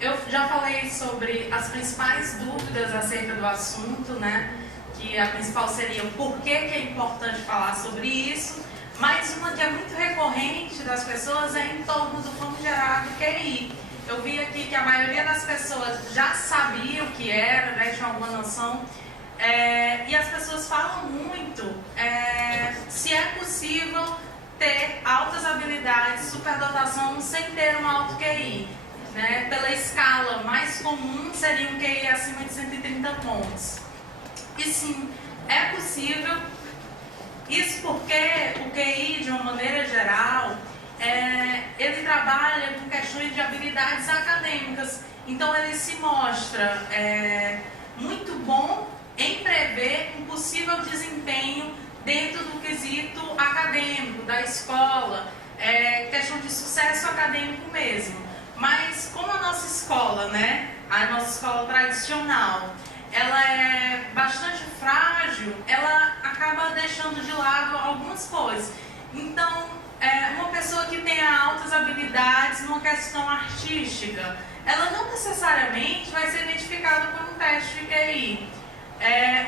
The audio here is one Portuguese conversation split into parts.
Eu já falei sobre as principais dúvidas acerca do assunto, né? Que a principal seria o porquê que é importante falar sobre isso, mas uma que é muito recorrente das pessoas é em torno do famigerado QI. Eu vi aqui que a maioria das pessoas já sabia o que era, né, tinha alguma noção, e as pessoas falam muito se é possível ter altas habilidades, superdotação sem ter um alto QI. Né? Pela escala mais comum seria um QI acima de 130 pontos. E sim, é possível. Isso porque o QI, de uma maneira geral, ele trabalha com questões de habilidades acadêmicas. Então ele se mostra muito bom em prever um possível desempenho dentro do quesito acadêmico, da escola, questão de sucesso acadêmico mesmo. Mas como a nossa escola, né, a nossa escola tradicional, ela é bastante frágil, ela acaba deixando de lado algumas coisas. Então, uma pessoa que tenha altas habilidades numa questão artística, ela não necessariamente vai ser identificada por um teste de QI.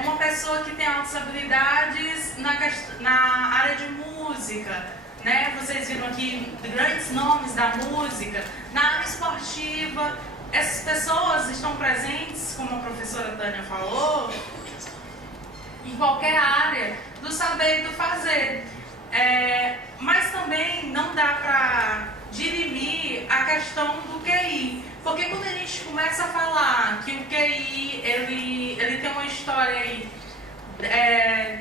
Uma pessoa que tem altas habilidades na área de música, né? Vocês viram aqui grandes nomes da música, na área esportiva, essas pessoas estão presentes, como a professora Tânia falou, em qualquer área do saber e do fazer. Mas também não dá para dirimir a questão do QI, porque quando a gente começa a falar que o QI ele tem uma história aí,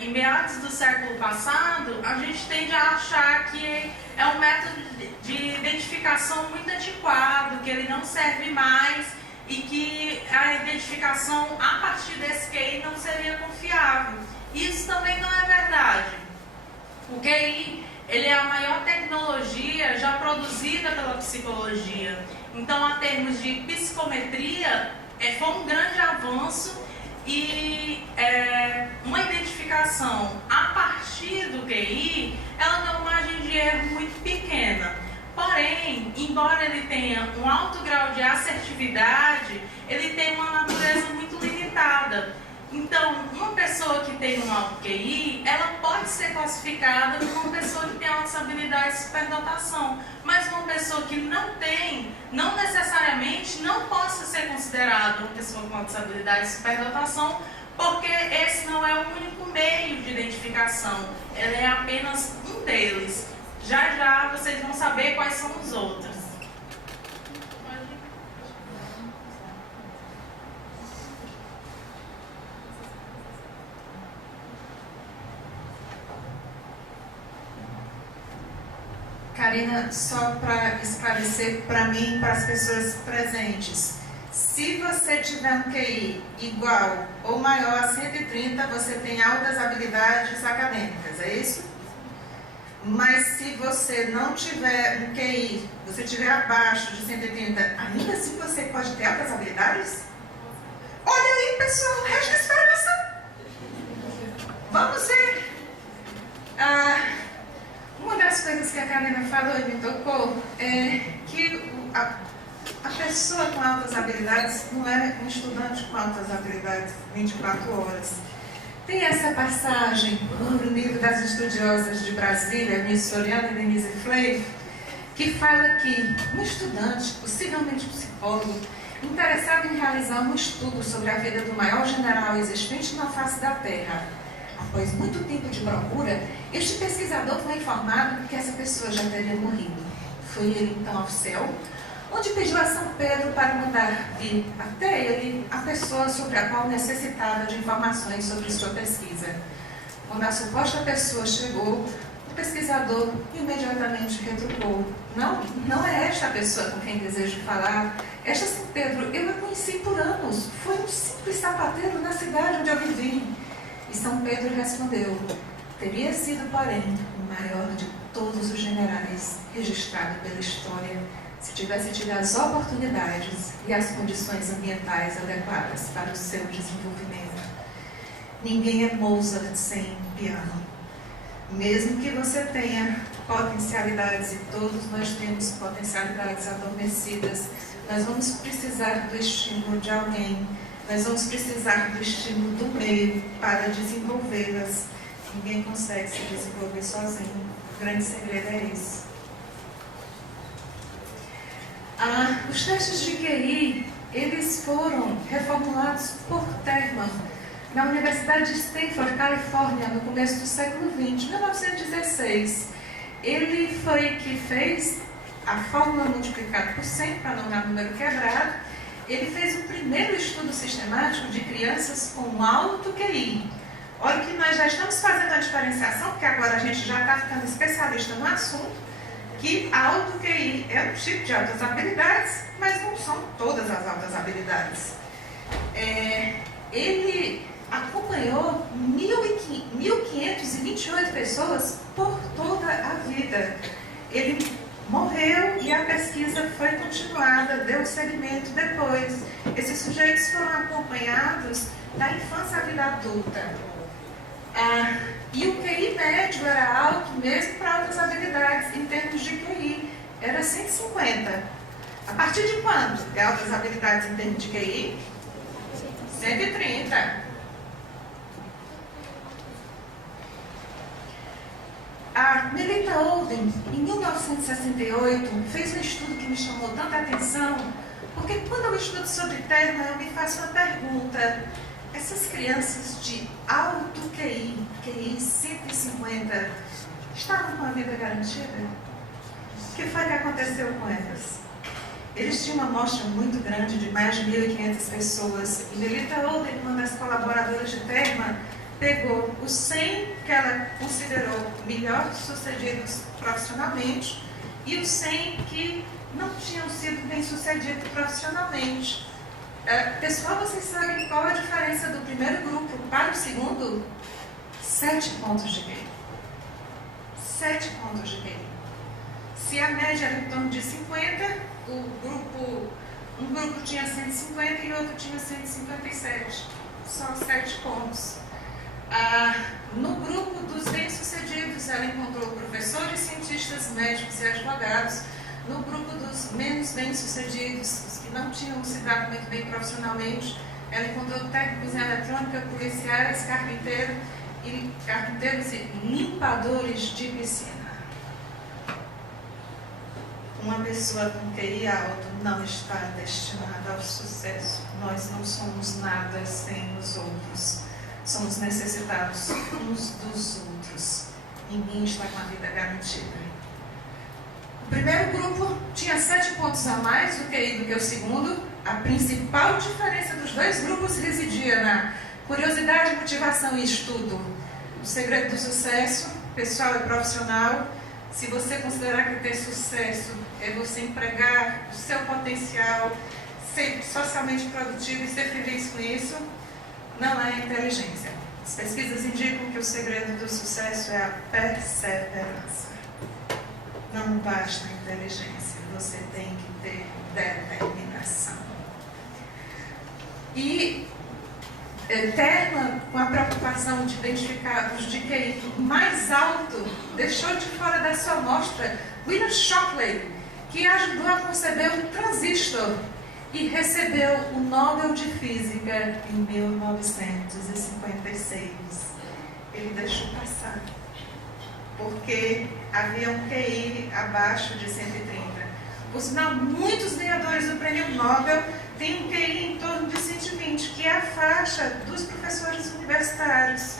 em meados do século passado, a gente tende a achar que é um método de identificação muito antiquado, que ele não serve mais e que a identificação a partir desse QI não seria confiável. Isso também não é verdade. O QI ele é a maior tecnologia já produzida pela psicologia. Então, a termos de psicometria, foi um grande avanço. E uma identificação a partir do QI, ela tem uma margem de erro muito pequena. Porém, embora ele tenha um alto grau de assertividade, ele tem uma natureza muito limitada. Então, uma pessoa que tem um alto QI, ela pode ser classificada como uma pessoa que tem altas habilidades de superdotação, mas uma pessoa que não tem, não necessariamente não possa ser considerada uma pessoa com altas habilidades de superdotação, porque esse não é o único meio de identificação, ela é apenas um deles. Já já vocês vão saber quais são os outros. Karina, só para esclarecer para mim e para as pessoas presentes, se você tiver um QI igual ou maior a 130, você tem altas habilidades acadêmicas, é isso? Mas se você não tiver um QI, você tiver abaixo de 130, ainda assim você pode ter altas habilidades? Olha aí, pessoal, o resto da esperança. Vamos ver. Uma das coisas que a Karina falou e me tocou é que a pessoa com altas habilidades não é um estudante com altas habilidades 24 horas. Tem essa passagem no livro das estudiosas de Brasília, Miss Soriano e Denise Flave, que fala que um estudante, possivelmente psicólogo, interessado em realizar um estudo sobre a vida do maior general existente na face da Terra, após muito tempo de procura, este pesquisador foi informado que essa pessoa já teria morrido. Foi ele então ao céu, onde pediu a São Pedro para mandar vir até ele a pessoa sobre a qual necessitava de informações sobre sua pesquisa. Quando a suposta pessoa chegou, o pesquisador imediatamente retrucou: não é esta a pessoa com quem desejo falar. Esta São Pedro, eu a conheci por anos. Foi um simples sapateiro na cidade onde eu vivi. E São Pedro respondeu: teria sido, porém, o maior de todos os generais registrado pela história, se tivesse tido as oportunidades e as condições ambientais adequadas para o seu desenvolvimento. Ninguém é Mozart sem piano. Mesmo que você tenha potencialidades e todos nós temos potencialidades adormecidas. Nós vamos precisar do estímulo de alguém, nós vamos precisar do estímulo do meio para desenvolvê-las. Ninguém consegue se desenvolver sozinho. O grande segredo é isso. Os testes de QI, eles foram reformulados por Terman na Universidade de Stanford, Califórnia, no começo do século XX, 1916. Ele foi que fez a fórmula multiplicada por 100, para não dar número quebrado. Ele fez o primeiro estudo sistemático de crianças com alto QI. Olha que nós já estamos fazendo a diferenciação, porque agora a gente já está ficando especialista no assunto, que alto QI é um tipo de altas habilidades, mas não são todas as altas habilidades. Ele acompanhou 1.528 pessoas por toda a vida. Ele morreu e a pesquisa foi continuada, deu seguimento depois. Esses sujeitos foram acompanhados da infância à vida adulta. E o QI médio era alto mesmo para altas habilidades, em termos de QI, era 150. A partir de quando é altas habilidades em termos de QI? 130. A Melita Olden, em 1968, fez um estudo que me chamou tanta atenção, porque quando eu estudo sobre Terman, eu me faço uma pergunta. Essas crianças de alto QI, QI 150, estavam com a vida garantida? O que foi que aconteceu com elas? Eles tinham uma amostra muito grande de mais de 1.500 pessoas. E Melita Olden, uma das colaboradoras de Terman, pegou os 100 que ela considerou melhor sucedidos profissionalmente e os 100 que não tinham sido bem sucedidos profissionalmente. Pessoal, vocês sabem qual a diferença do primeiro grupo para o segundo? 7 pontos de QI. 7 pontos de QI. Se a média era em torno de 50, um grupo tinha 150 e o outro tinha 157. Só 7 pontos. No grupo dos bem-sucedidos, ela encontrou professores, cientistas, médicos e advogados. No grupo dos menos bem-sucedidos, os que não tinham se dado muito bem profissionalmente, ela encontrou técnicos em eletrônica, policiais, carpinteiros e limpadores de piscina. Uma pessoa com QI alto não está destinada ao sucesso. Nós não somos nada sem os outros. Somos necessitados uns dos outros. Ninguém está com a vida garantida. O primeiro grupo tinha 7 pontos a mais do QI do que o segundo. A principal diferença dos dois grupos residia na curiosidade, motivação e estudo. O segredo do sucesso, pessoal e profissional. Se você considerar que ter sucesso é você empregar o seu potencial, ser socialmente produtivo e ser feliz com isso, não é inteligência. As pesquisas indicam que o segredo do sucesso é a perseverança. Não basta a inteligência, você tem que ter determinação. E Terman, com a preocupação de identificar os de QI mais alto, deixou de fora da sua amostra William Shockley, que ajudou a conceber o transistor e recebeu o Nobel de Física em 1956. Ele deixou passar, porque havia um QI abaixo de 130. Por sinal, muitos ganhadores do Prêmio Nobel têm um QI em torno de 120, que é a faixa dos professores universitários.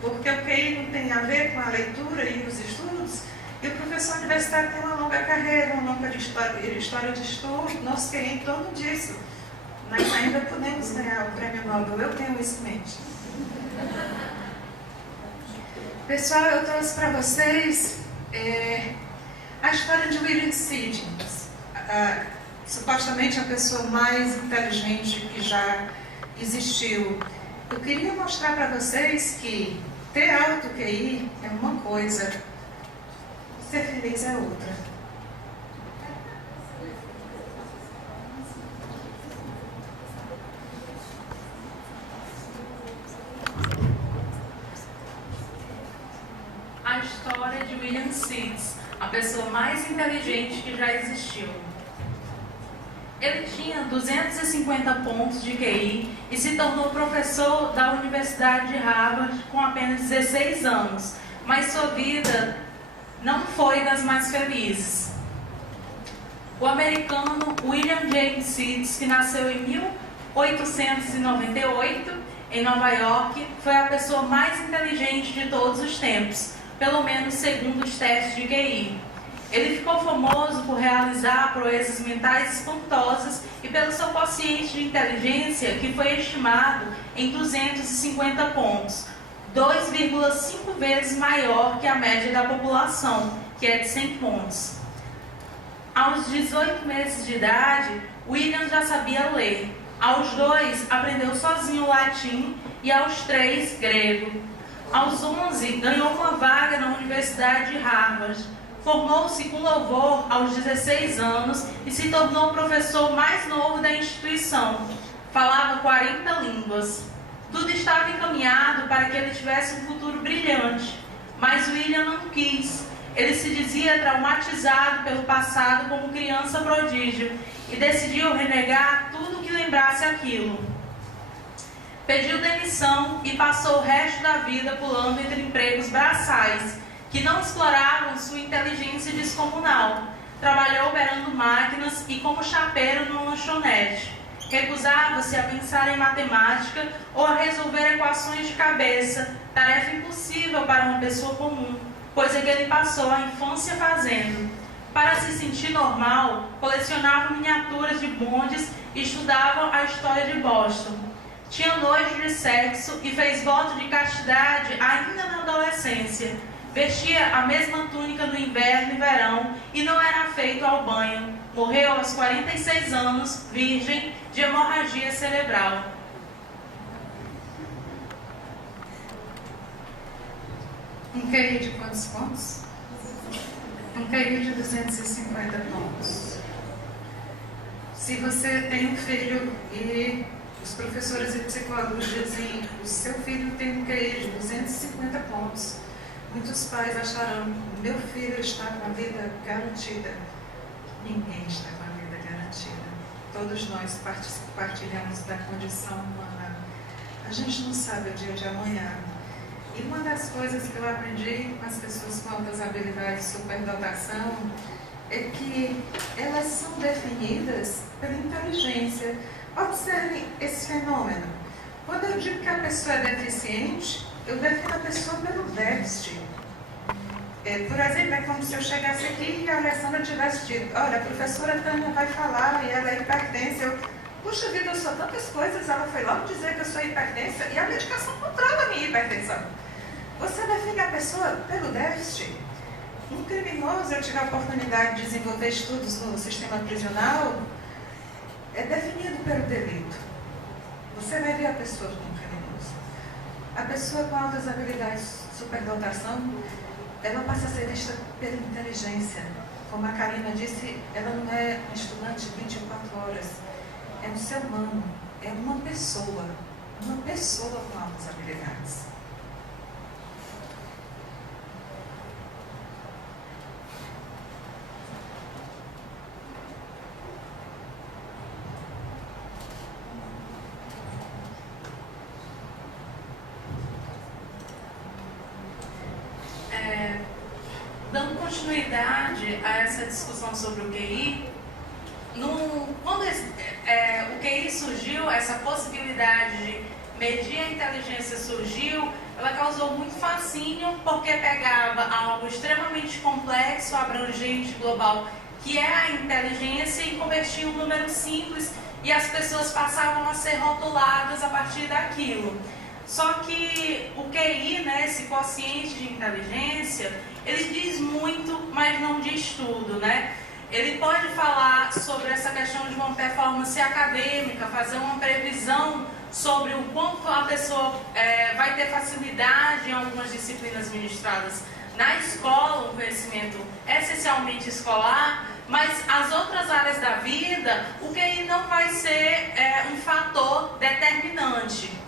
Porque o QI não tem a ver com a leitura e os estudos, e o professor universitário tem uma longa carreira, uma longa história de estudo. Nosso QI é em torno disso. Nós ainda podemos ganhar o Prêmio Nobel, eu tenho isso em mente. Pessoal, eu trouxe para vocês a história de William Siddons, supostamente a pessoa mais inteligente que já existiu. Eu queria mostrar para vocês que ter alto QI é uma coisa, ser feliz é outra. A história Seeds, a pessoa mais inteligente que já existiu. Ele tinha 250 pontos de QI e se tornou professor da Universidade de Harvard com apenas 16 anos, mas sua vida não foi das mais felizes. O americano William James Seeds, que nasceu em 1898 em Nova York, foi a pessoa mais inteligente de todos os tempos, pelo menos segundo os testes de QI. Ele ficou famoso por realizar proezas mentais espantosas e pelo seu quociente de inteligência, que foi estimado em 250 pontos, 2,5 vezes maior que a média da população, que é de 100 pontos. Aos 18 meses de idade, William já sabia ler. Aos 2, aprendeu sozinho latim e aos 3, grego. Aos 11, ganhou uma vaga na Universidade de Harvard. Formou-se com louvor aos 16 anos e se tornou o professor mais novo da instituição. Falava 40 línguas. Tudo estava encaminhado para que ele tivesse um futuro brilhante, mas William não quis. Ele se dizia traumatizado pelo passado como criança prodígio e decidiu renegar tudo que lembrasse aquilo. Pediu demissão e passou o resto da vida pulando entre empregos braçais, que não exploravam sua inteligência descomunal. Trabalhou operando máquinas e como chapeiro numa lanchonete. Recusava-se a pensar em matemática ou a resolver equações de cabeça, tarefa impossível para uma pessoa comum, coisa que ele passou a infância fazendo. Para se sentir normal, colecionava miniaturas de bondes e estudava a história de Boston. Tinha nojo de sexo e fez voto de castidade ainda na adolescência. Vestia a mesma túnica no inverno e verão e não era afeito ao banho. Morreu aos 46 anos, virgem, de hemorragia cerebral. Um QI de quantos pontos? Um QI de 250 pontos. Se você tem um filho e os professores e psicólogos dizem que o seu filho tem um QI de 250 pontos, muitos pais acharão: meu filho está com a vida garantida. Ninguém está com a vida garantida. Todos nós partilhamos da condição humana. A gente não sabe o dia de amanhã. E uma das coisas que eu aprendi com as pessoas com altas habilidades de superdotação é que elas são definidas pela inteligência. Observem esse fenômeno. Quando eu digo que a pessoa é deficiente, eu defino a pessoa pelo déficit. Por exemplo, é como se eu chegasse aqui e a Alessandra tivesse dito: olha, a professora Tânia vai falar e ela é hipertensa. Puxa vida, eu sou tantas coisas. Ela foi logo dizer que eu sou hipertensa e a medicação controla a minha hipertensão. Você define a pessoa pelo déficit. Um criminoso, eu tive a oportunidade de desenvolver estudos no sistema prisional, é definido pelo delito. Você vai ver a pessoa como criminoso. A pessoa com altas habilidades de superdotação, ela passa a ser vista pela inteligência. Como a Karina disse, ela não é um estudante de 24 horas. É um ser humano, é uma pessoa com altas habilidades. Dando continuidade a essa discussão sobre o QI, quando o QI surgiu, essa possibilidade de medir a inteligência surgiu, ela causou muito fascínio, porque pegava algo extremamente complexo, abrangente, global, que é a inteligência, e convertia em um número simples, e as pessoas passavam a ser rotuladas a partir daquilo. Só que o QI, né, esse quociente de inteligência, ele diz muito, mas não diz tudo, né? Ele pode falar sobre essa questão de uma performance acadêmica, fazer uma previsão sobre o quanto a pessoa vai ter facilidade em algumas disciplinas ministradas na escola, um conhecimento essencialmente escolar, mas as outras áreas da vida, o QI não vai ser um fator determinante.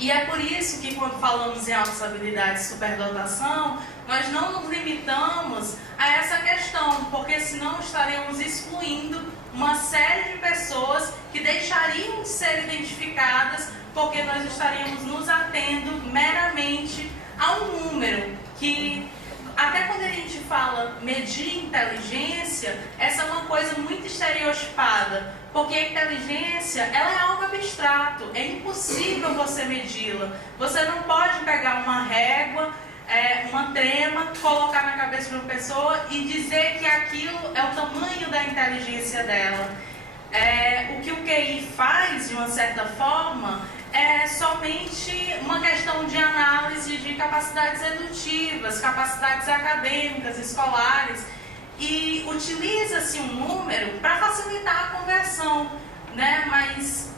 E é por isso que quando falamos em altas habilidades e superdotação, nós não nos limitamos a essa questão, porque senão estaremos excluindo uma série de pessoas que deixariam de ser identificadas, porque nós estaríamos nos atendo meramente a um número que, até quando a gente fala medir inteligência, essa é uma coisa muito estereotipada, porque a inteligência, ela é algo abstrato, é impossível você medi-la. Você não pode pegar uma régua, uma trema, colocar na cabeça de uma pessoa e dizer que aquilo é o tamanho da inteligência dela. O que o QI faz, de uma certa forma, é somente uma questão de análise de capacidades educativas, capacidades acadêmicas, escolares, e utiliza-se um número para facilitar a conversão, né? Mas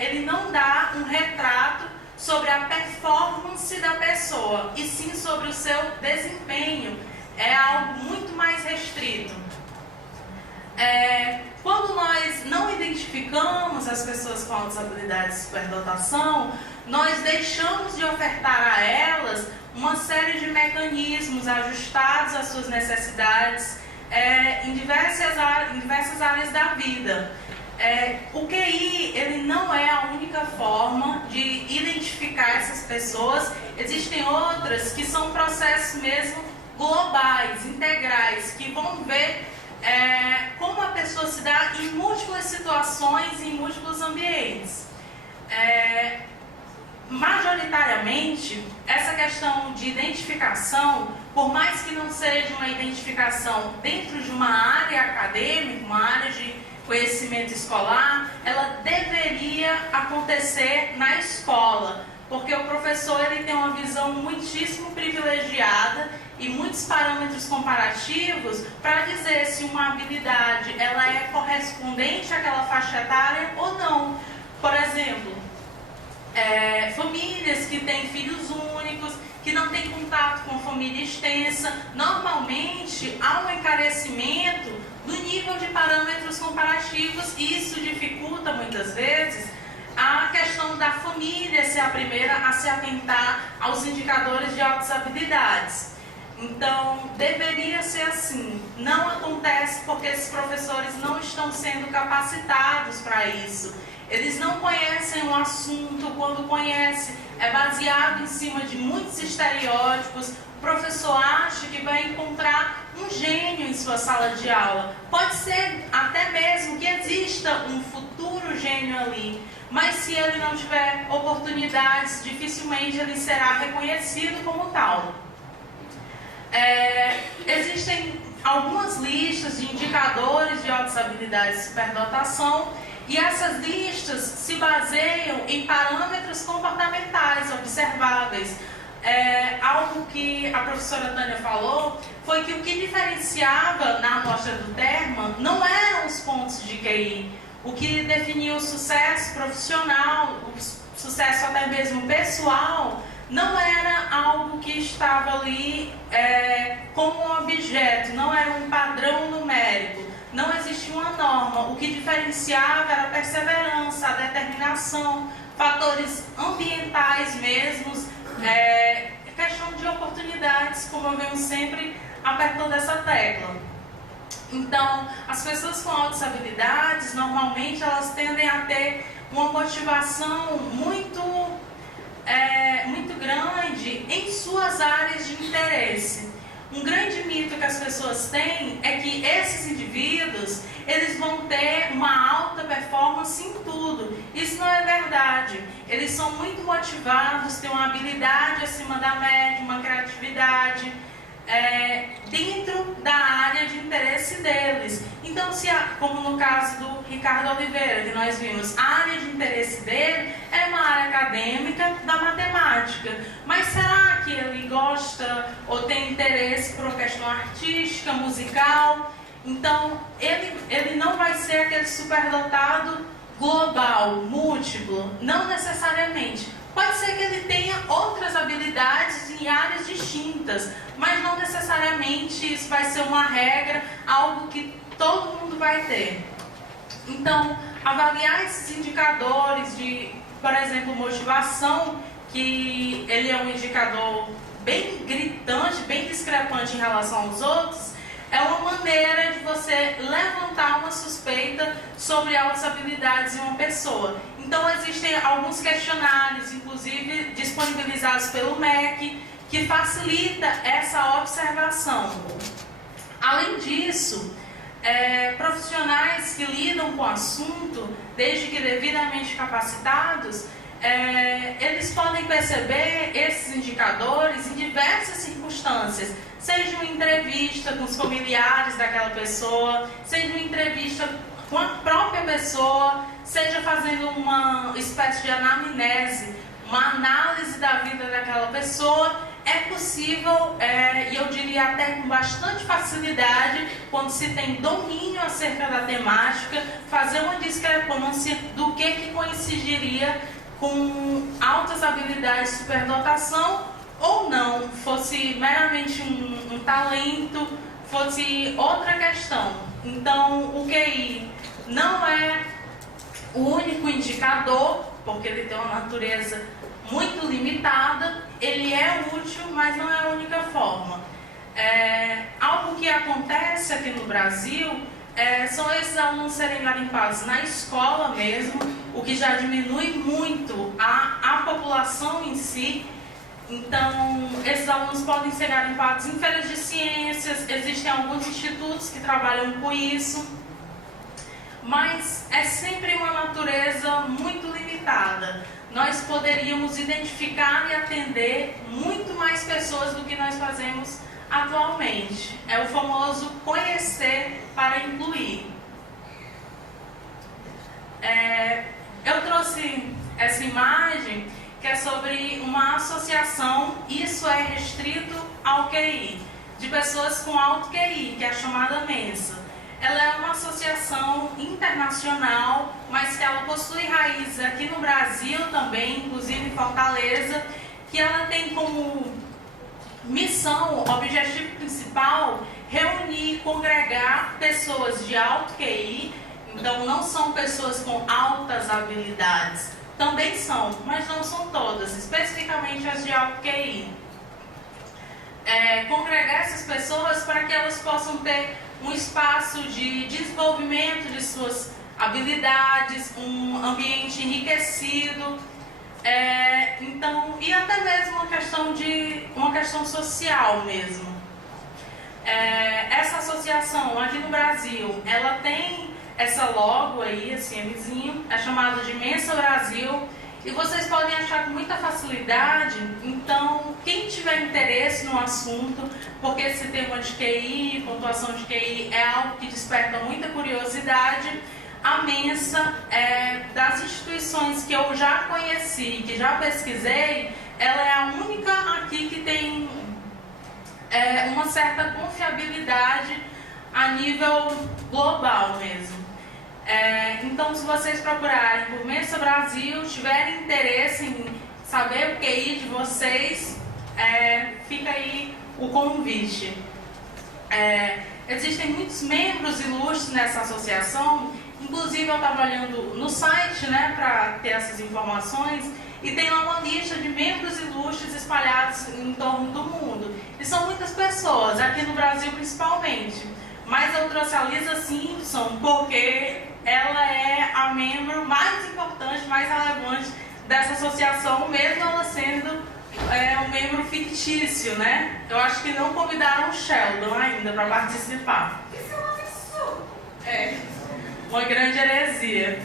ele não dá um retrato sobre a performance da pessoa, e sim sobre o seu desempenho. É algo muito mais restrito. Quando nós não identificamos as pessoas com altas habilidades de superdotação, nós deixamos de ofertar a elas uma série de mecanismos ajustados às suas necessidades em diversas áreas da vida. O QI, ele não é a única forma de identificar essas pessoas. Existem outras que são processos mesmo globais, integrais, que vão ver como a pessoa se dá em múltiplas situações, em múltiplos ambientes. Majoritariamente, essa questão de identificação, por mais que não seja uma identificação dentro de uma área acadêmica, uma área de conhecimento escolar, ela deveria acontecer na escola, porque o professor ele tem uma visão muitíssimo privilegiada e muitos parâmetros comparativos para dizer se uma habilidade ela é correspondente àquela faixa etária ou não. Por exemplo, famílias que têm filhos únicos, que não têm contato com a família extensa, normalmente há um encarecimento do nível de parâmetros comparativos, e isso dificulta muitas vezes a questão da família ser a primeira a se atentar aos indicadores de altas habilidades. Então, deveria ser assim. Não acontece porque esses professores não estão sendo capacitados para isso. Eles não conhecem o assunto, quando conhece, é baseado em cima de muitos estereótipos. O professor acha que vai encontrar um gênio em sua sala de aula. Pode ser até mesmo que exista um futuro gênio ali, mas se ele não tiver oportunidades, dificilmente ele será reconhecido como tal. Existem algumas listas de indicadores de altas habilidades de superdotação, e essas listas se baseiam em parâmetros comportamentais observáveis. Algo que a professora Tânia falou foi que o que diferenciava na amostra do Terman não eram os pontos de QI. O que definia o sucesso profissional, o sucesso até mesmo pessoal, não era algo que estava ali como um objeto, não era um padrão numérico, não existia uma norma. O que diferenciava era a perseverança, a determinação, fatores ambientais mesmos, questão de oportunidades, como eu venho sempre apertando essa tecla. Então, as pessoas com altas habilidades, normalmente, elas tendem a ter uma motivação muito grande em suas áreas de interesse. Um grande mito que as pessoas têm é que esses indivíduos, eles vão ter uma alta performance em tudo. Isso não é verdade. Eles são muito motivados, têm uma habilidade acima da média, uma criatividade dentro da área de interesse deles. Então, como no caso do Ricardo Oliveira, que nós vimos, a área de interesse dele é uma área acadêmica da matemática. Mas será que ele gosta ou tem interesse por uma questão artística, musical? Então, ele não vai ser aquele superdotado global, múltiplo, não necessariamente. Pode ser que ele tenha outras habilidades em áreas distintas, mas não necessariamente isso vai ser uma regra, algo que todo mundo vai ter. Então, avaliar esses indicadores de Por exemplo, motivação, que ele é um indicador bem gritante, bem discrepante em relação aos outros, é uma maneira de você levantar uma suspeita sobre altas habilidades em uma pessoa. Então, existem alguns questionários, inclusive disponibilizados pelo MEC, que facilita essa observação. Além disso, profissionais que lidam com o assunto, desde que devidamente capacitados, eles podem perceber esses indicadores em diversas circunstâncias, seja uma entrevista com os familiares daquela pessoa, seja uma entrevista com a própria pessoa, seja fazendo uma espécie de anamnese, uma análise da vida daquela pessoa. É possível, e eu diria até com bastante facilidade, quando se tem domínio acerca da temática, fazer uma discrepância do que coincidiria com altas habilidades de superdotação ou não, fosse meramente um talento, fosse outra questão. Então, o QI não é o único indicador, porque ele tem uma natureza muito limitada, ele é útil, mas não é a única forma. Algo que acontece aqui no Brasil são esses alunos serem garimpados na escola mesmo, o que já diminui muito a população em si. Então, esses alunos podem ser garimpados em feiras de ciências, existem alguns institutos que trabalham com isso, mas é sempre uma natureza muito limitada. Nós poderíamos identificar e atender muito mais pessoas do que nós fazemos atualmente. É o famoso conhecer para incluir. Eu trouxe essa imagem que é sobre uma associação, isso é restrito ao QI, de pessoas com alto QI, que é a chamada Mensa. Ela é uma associação internacional, mas que ela possui raízes aqui no Brasil também, inclusive em Fortaleza, que ela tem como missão, objetivo principal, reunir, congregar pessoas de alto QI, então não são pessoas com altas habilidades, também são, mas não são todas, especificamente as de alto QI. Congregar essas pessoas para que elas possam ter um espaço de desenvolvimento de suas habilidades, um ambiente enriquecido, então, e até mesmo uma questão social mesmo. Essa associação aqui no Brasil, ela tem essa logo aí, esse Mzinho, é chamada de Mensa Brasil, e vocês podem achar com muita facilidade. Então, quem tiver interesse no assunto, porque esse tema de QI, pontuação de QI, é algo que desperta muita curiosidade, a Mensa, das instituições que eu já conheci, que já pesquisei, ela é a única aqui que tem uma certa confiabilidade a nível global mesmo. Então, se vocês procurarem por Mensa Brasil, tiverem interesse em saber o QI de vocês, fica aí o convite. Existem muitos membros ilustres nessa associação, inclusive eu estava olhando no site, né, para ter essas informações, e tem lá uma lista de membros ilustres espalhados em torno do mundo. E são muitas pessoas, aqui no Brasil principalmente. Mas eu trouxe a Lisa Simpson porque ela é a membro mais importante, mais relevante dessa associação, mesmo ela sendo um membro fictício, né? Eu acho que não convidaram o Sheldon ainda para participar. Isso é um absurdo. Uma grande heresia.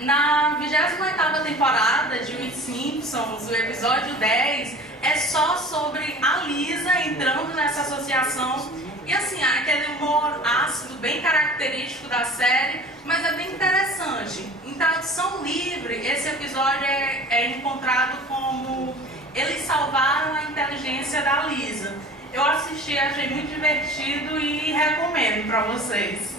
Na 28ª temporada de Os Simpsons, o episódio 10 é só sobre a Lisa entrando nessa associação. E assim, aquele humor ácido, bem característico da série, mas é bem interessante. Em tradução livre, esse episódio é encontrado como Eles Salvaram a Inteligência da Lisa. Eu assisti, achei muito divertido e recomendo para vocês.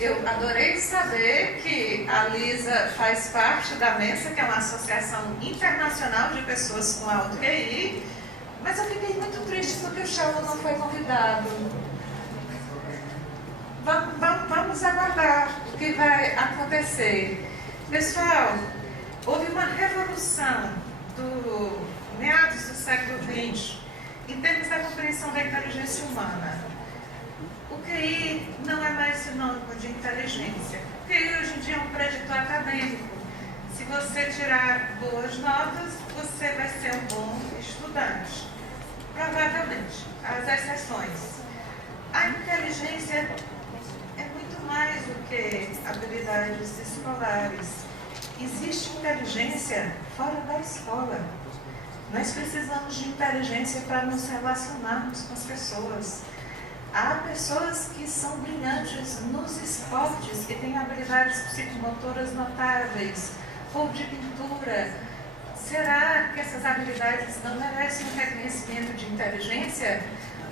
Eu adorei saber que a Lisa faz parte da Mensa, que é uma associação internacional de pessoas com alto QI, Mas eu fiquei muito triste porque o Sheldon não foi convidado. Vamos aguardar o que vai acontecer. Pessoal, houve uma revolução do meados do século XX em termos da compreensão da inteligência humana. O QI não é mais sinônimo de inteligência. O QI hoje em dia é um preditor acadêmico. Se você tirar boas notas, você vai ser um bom estudante. Provavelmente. As exceções. A inteligência é muito mais do que habilidades escolares. Existe inteligência fora da escola. Nós precisamos de inteligência para nos relacionarmos com as pessoas. Há pessoas que são brilhantes nos esportes, que têm habilidades psicomotoras notáveis, ou de pintura. Será que essas habilidades não merecem um reconhecimento de inteligência?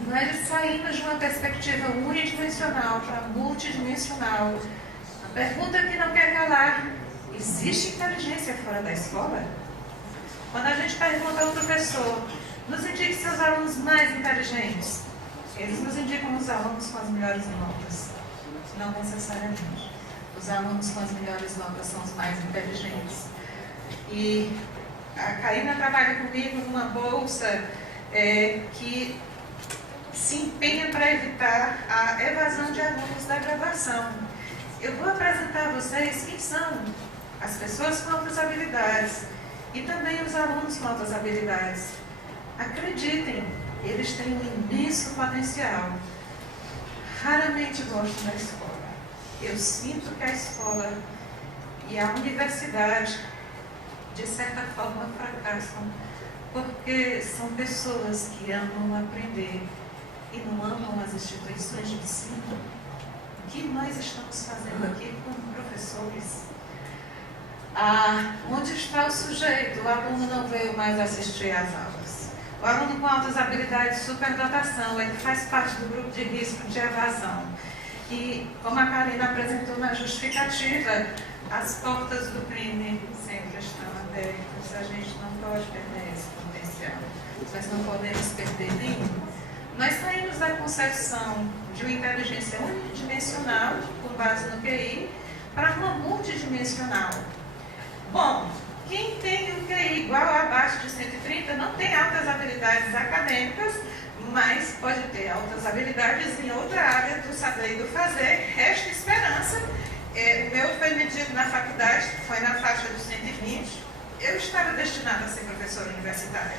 Nós saímos de uma perspectiva unidimensional para multidimensional. A pergunta que não quer calar: existe inteligência fora da escola? Quando a gente pergunta ao professor, nos indique seus alunos mais inteligentes, eles nos indicam os alunos com as melhores notas. Não necessariamente. Os alunos com as melhores notas são os mais inteligentes. E a Karina trabalha comigo numa bolsa que se empenha para evitar a evasão de alunos da graduação. Eu vou apresentar a vocês quem são as pessoas com altas habilidades e também os alunos com altas habilidades. Acreditem, eles têm um imenso potencial. Raramente gosto da escola. Eu sinto que a escola e a universidade, de certa forma, fracassam, porque são pessoas que amam aprender e não amam as instituições de ensino. O que nós estamos fazendo aqui como professores? Onde está o sujeito? O aluno não veio mais assistir às aulas. O aluno com altas habilidades, superdotação, ele faz parte do grupo de risco de evasão. E, como a Karina apresentou na justificativa, as portas do crime sempre estão abertas. A gente não pode perder esse potencial. Nós não podemos perder nenhum. Nós saímos da concepção de uma inteligência unidimensional, com base no QI, para uma multidimensional. Bom, quem tem o QI igual ou abaixo de 130 não tem altas habilidades acadêmicas, mas pode ter altas habilidades em outra área do saber e do fazer. Resta esperança. O meu foi medido na faculdade, foi na faixa dos 120. Eu estava destinada a ser professora universitária.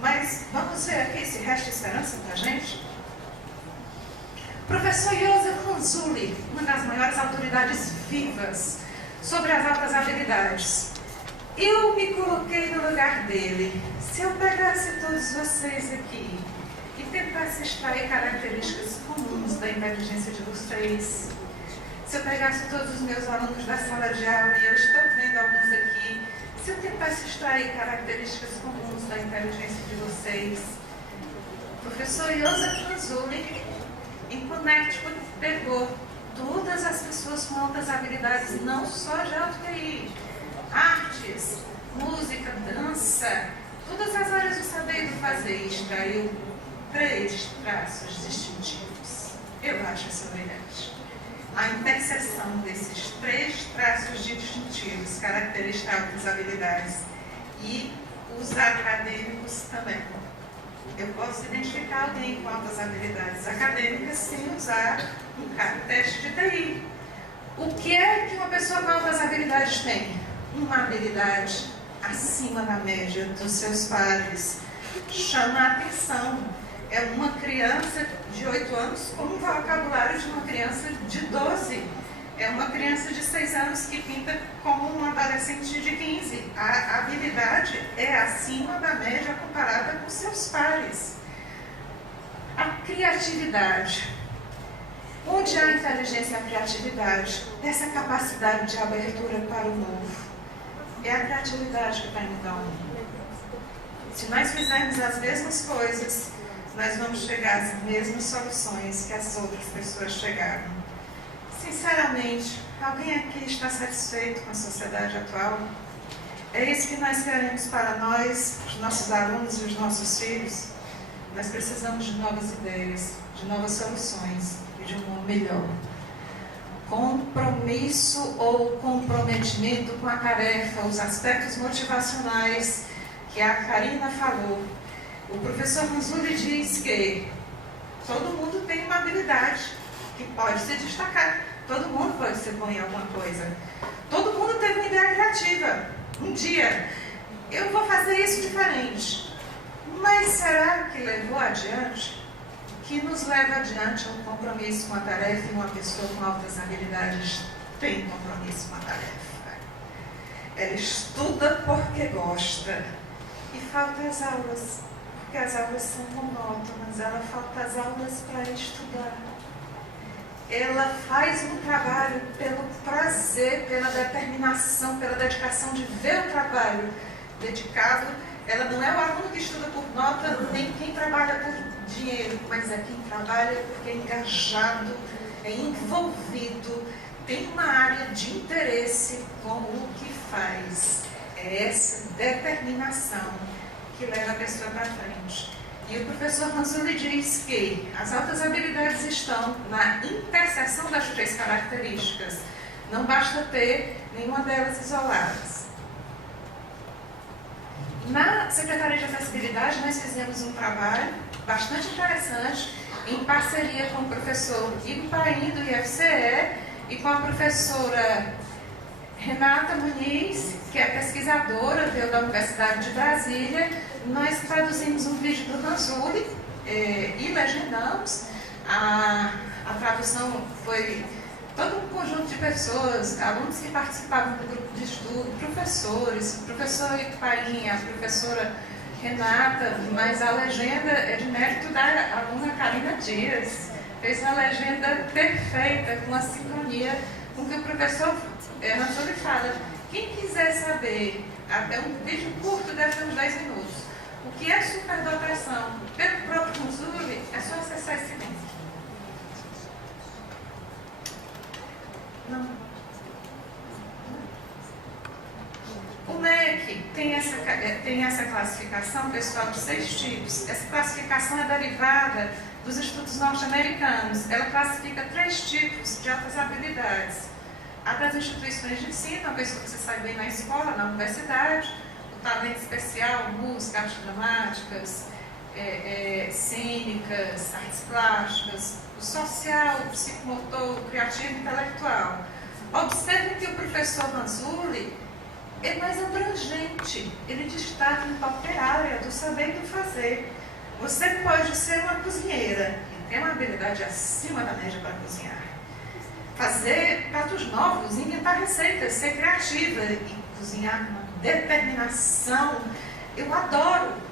Mas vamos ver aqui se resta esperança para a gente. Professor Joseph Manzulli, uma das maiores autoridades vivas sobre as altas habilidades. Eu me coloquei no lugar dele. Se eu pegasse todos vocês aqui e tentasse extrair características comuns da inteligência de vocês, se eu pegasse todos os meus alunos da sala de aula, e eu estou vendo alguns aqui, se eu tentasse extrair características comuns da inteligência de vocês, o professor Joseph Manzulli, em Connecticut, pegou todas as pessoas com altas habilidades, não só de alto QI, artes, música, dança, todas as áreas do saber e do fazer, extraiu 3 traços distintivos. Eu acho isso brilhante. A interseção desses 3 traços distintivos caracteriza altas habilidades e os acadêmicos também. Eu posso identificar alguém com altas habilidades acadêmicas sem usar um teste de TI. O que é que uma pessoa com altas habilidades tem? Uma habilidade acima da média dos seus pares. Chama a atenção. É uma criança de 8 anos com um vocabulário de uma criança de 12. É uma criança de 6 anos que pinta como um adolescente de 15. A habilidade é acima da média comparada com seus pares. A criatividade. Onde há inteligência e a criatividade, essa capacidade de abertura para o novo, é a criatividade que vai mudar o mundo. Se nós fizermos as mesmas coisas, nós vamos chegar às mesmas soluções que as outras pessoas chegaram. Sinceramente, alguém aqui está satisfeito com a sociedade atual? É isso que nós queremos para nós, os nossos alunos e os nossos filhos. Nós precisamos de novas ideias, de novas soluções e de um mundo melhor. Compromisso ou comprometimento com a tarefa, os aspectos motivacionais que a Karina falou. O professor Manzulli diz que todo mundo tem uma habilidade que pode se destacar. Todo mundo pode ser bom em alguma coisa. Todo mundo teve uma ideia criativa. Um dia, eu vou fazer isso diferente. Mas será que levou adiante? O que nos leva adiante é um compromisso com a tarefa, e uma pessoa com altas habilidades tem compromisso com a tarefa. Ela estuda porque gosta. E falta as aulas, porque as aulas são monótonas. Ela falta as aulas para estudar. Ela faz um trabalho pelo prazer, pela determinação, pela dedicação de ver o trabalho dedicado. Ela não é o aluno que estuda por nota, nem quem trabalha por dinheiro, mas é quem trabalha porque é engajado, é envolvido, tem uma área de interesse com o que faz. É essa determinação que leva a pessoa para frente. E o professor Manzulli diz que as altas habilidades estão na interseção das três características. Não basta ter nenhuma delas isoladas. Na Secretaria de Acessibilidade, nós fizemos um trabalho bastante interessante em parceria com o professor Igor Paim, do IFCE, e com a professora Renata Muniz, que é pesquisadora, veio da Universidade de Brasília. Nós traduzimos um vídeo do Manzulli e legendamos. A tradução foi todo um conjunto de pessoas, alunos que participavam do grupo de estudo, professores, o professor Ipaim, a professora Renata, mas a legenda é de mérito da aluna Karina Dias. Fez uma legenda perfeita, com a sincronia com o que o professor Manzulli fala. Quem quiser saber, é um vídeo curto, deve ter uns 10 minutos, o que é superdotação pelo próprio Manzulli, é só acessar esse link. Não. O MEC tem essa classificação, pessoal, de 6 tipos. Essa classificação é derivada dos estudos norte-americanos. Ela classifica 3 tipos de altas habilidades. A das instituições de ensino, a pessoa que você sai bem na escola, na universidade, o talento especial, música, artes dramáticas, cênicas, artes plásticas, o social, o psicomotor, o criativo e intelectual. Observe que o professor Manzulli é mais abrangente, ele destaca em qualquer área do saber e do fazer. Você pode ser uma cozinheira e ter uma habilidade acima da média para cozinhar. Fazer pratos novos, inventar receitas, ser criativa e cozinhar com uma determinação. Eu adoro.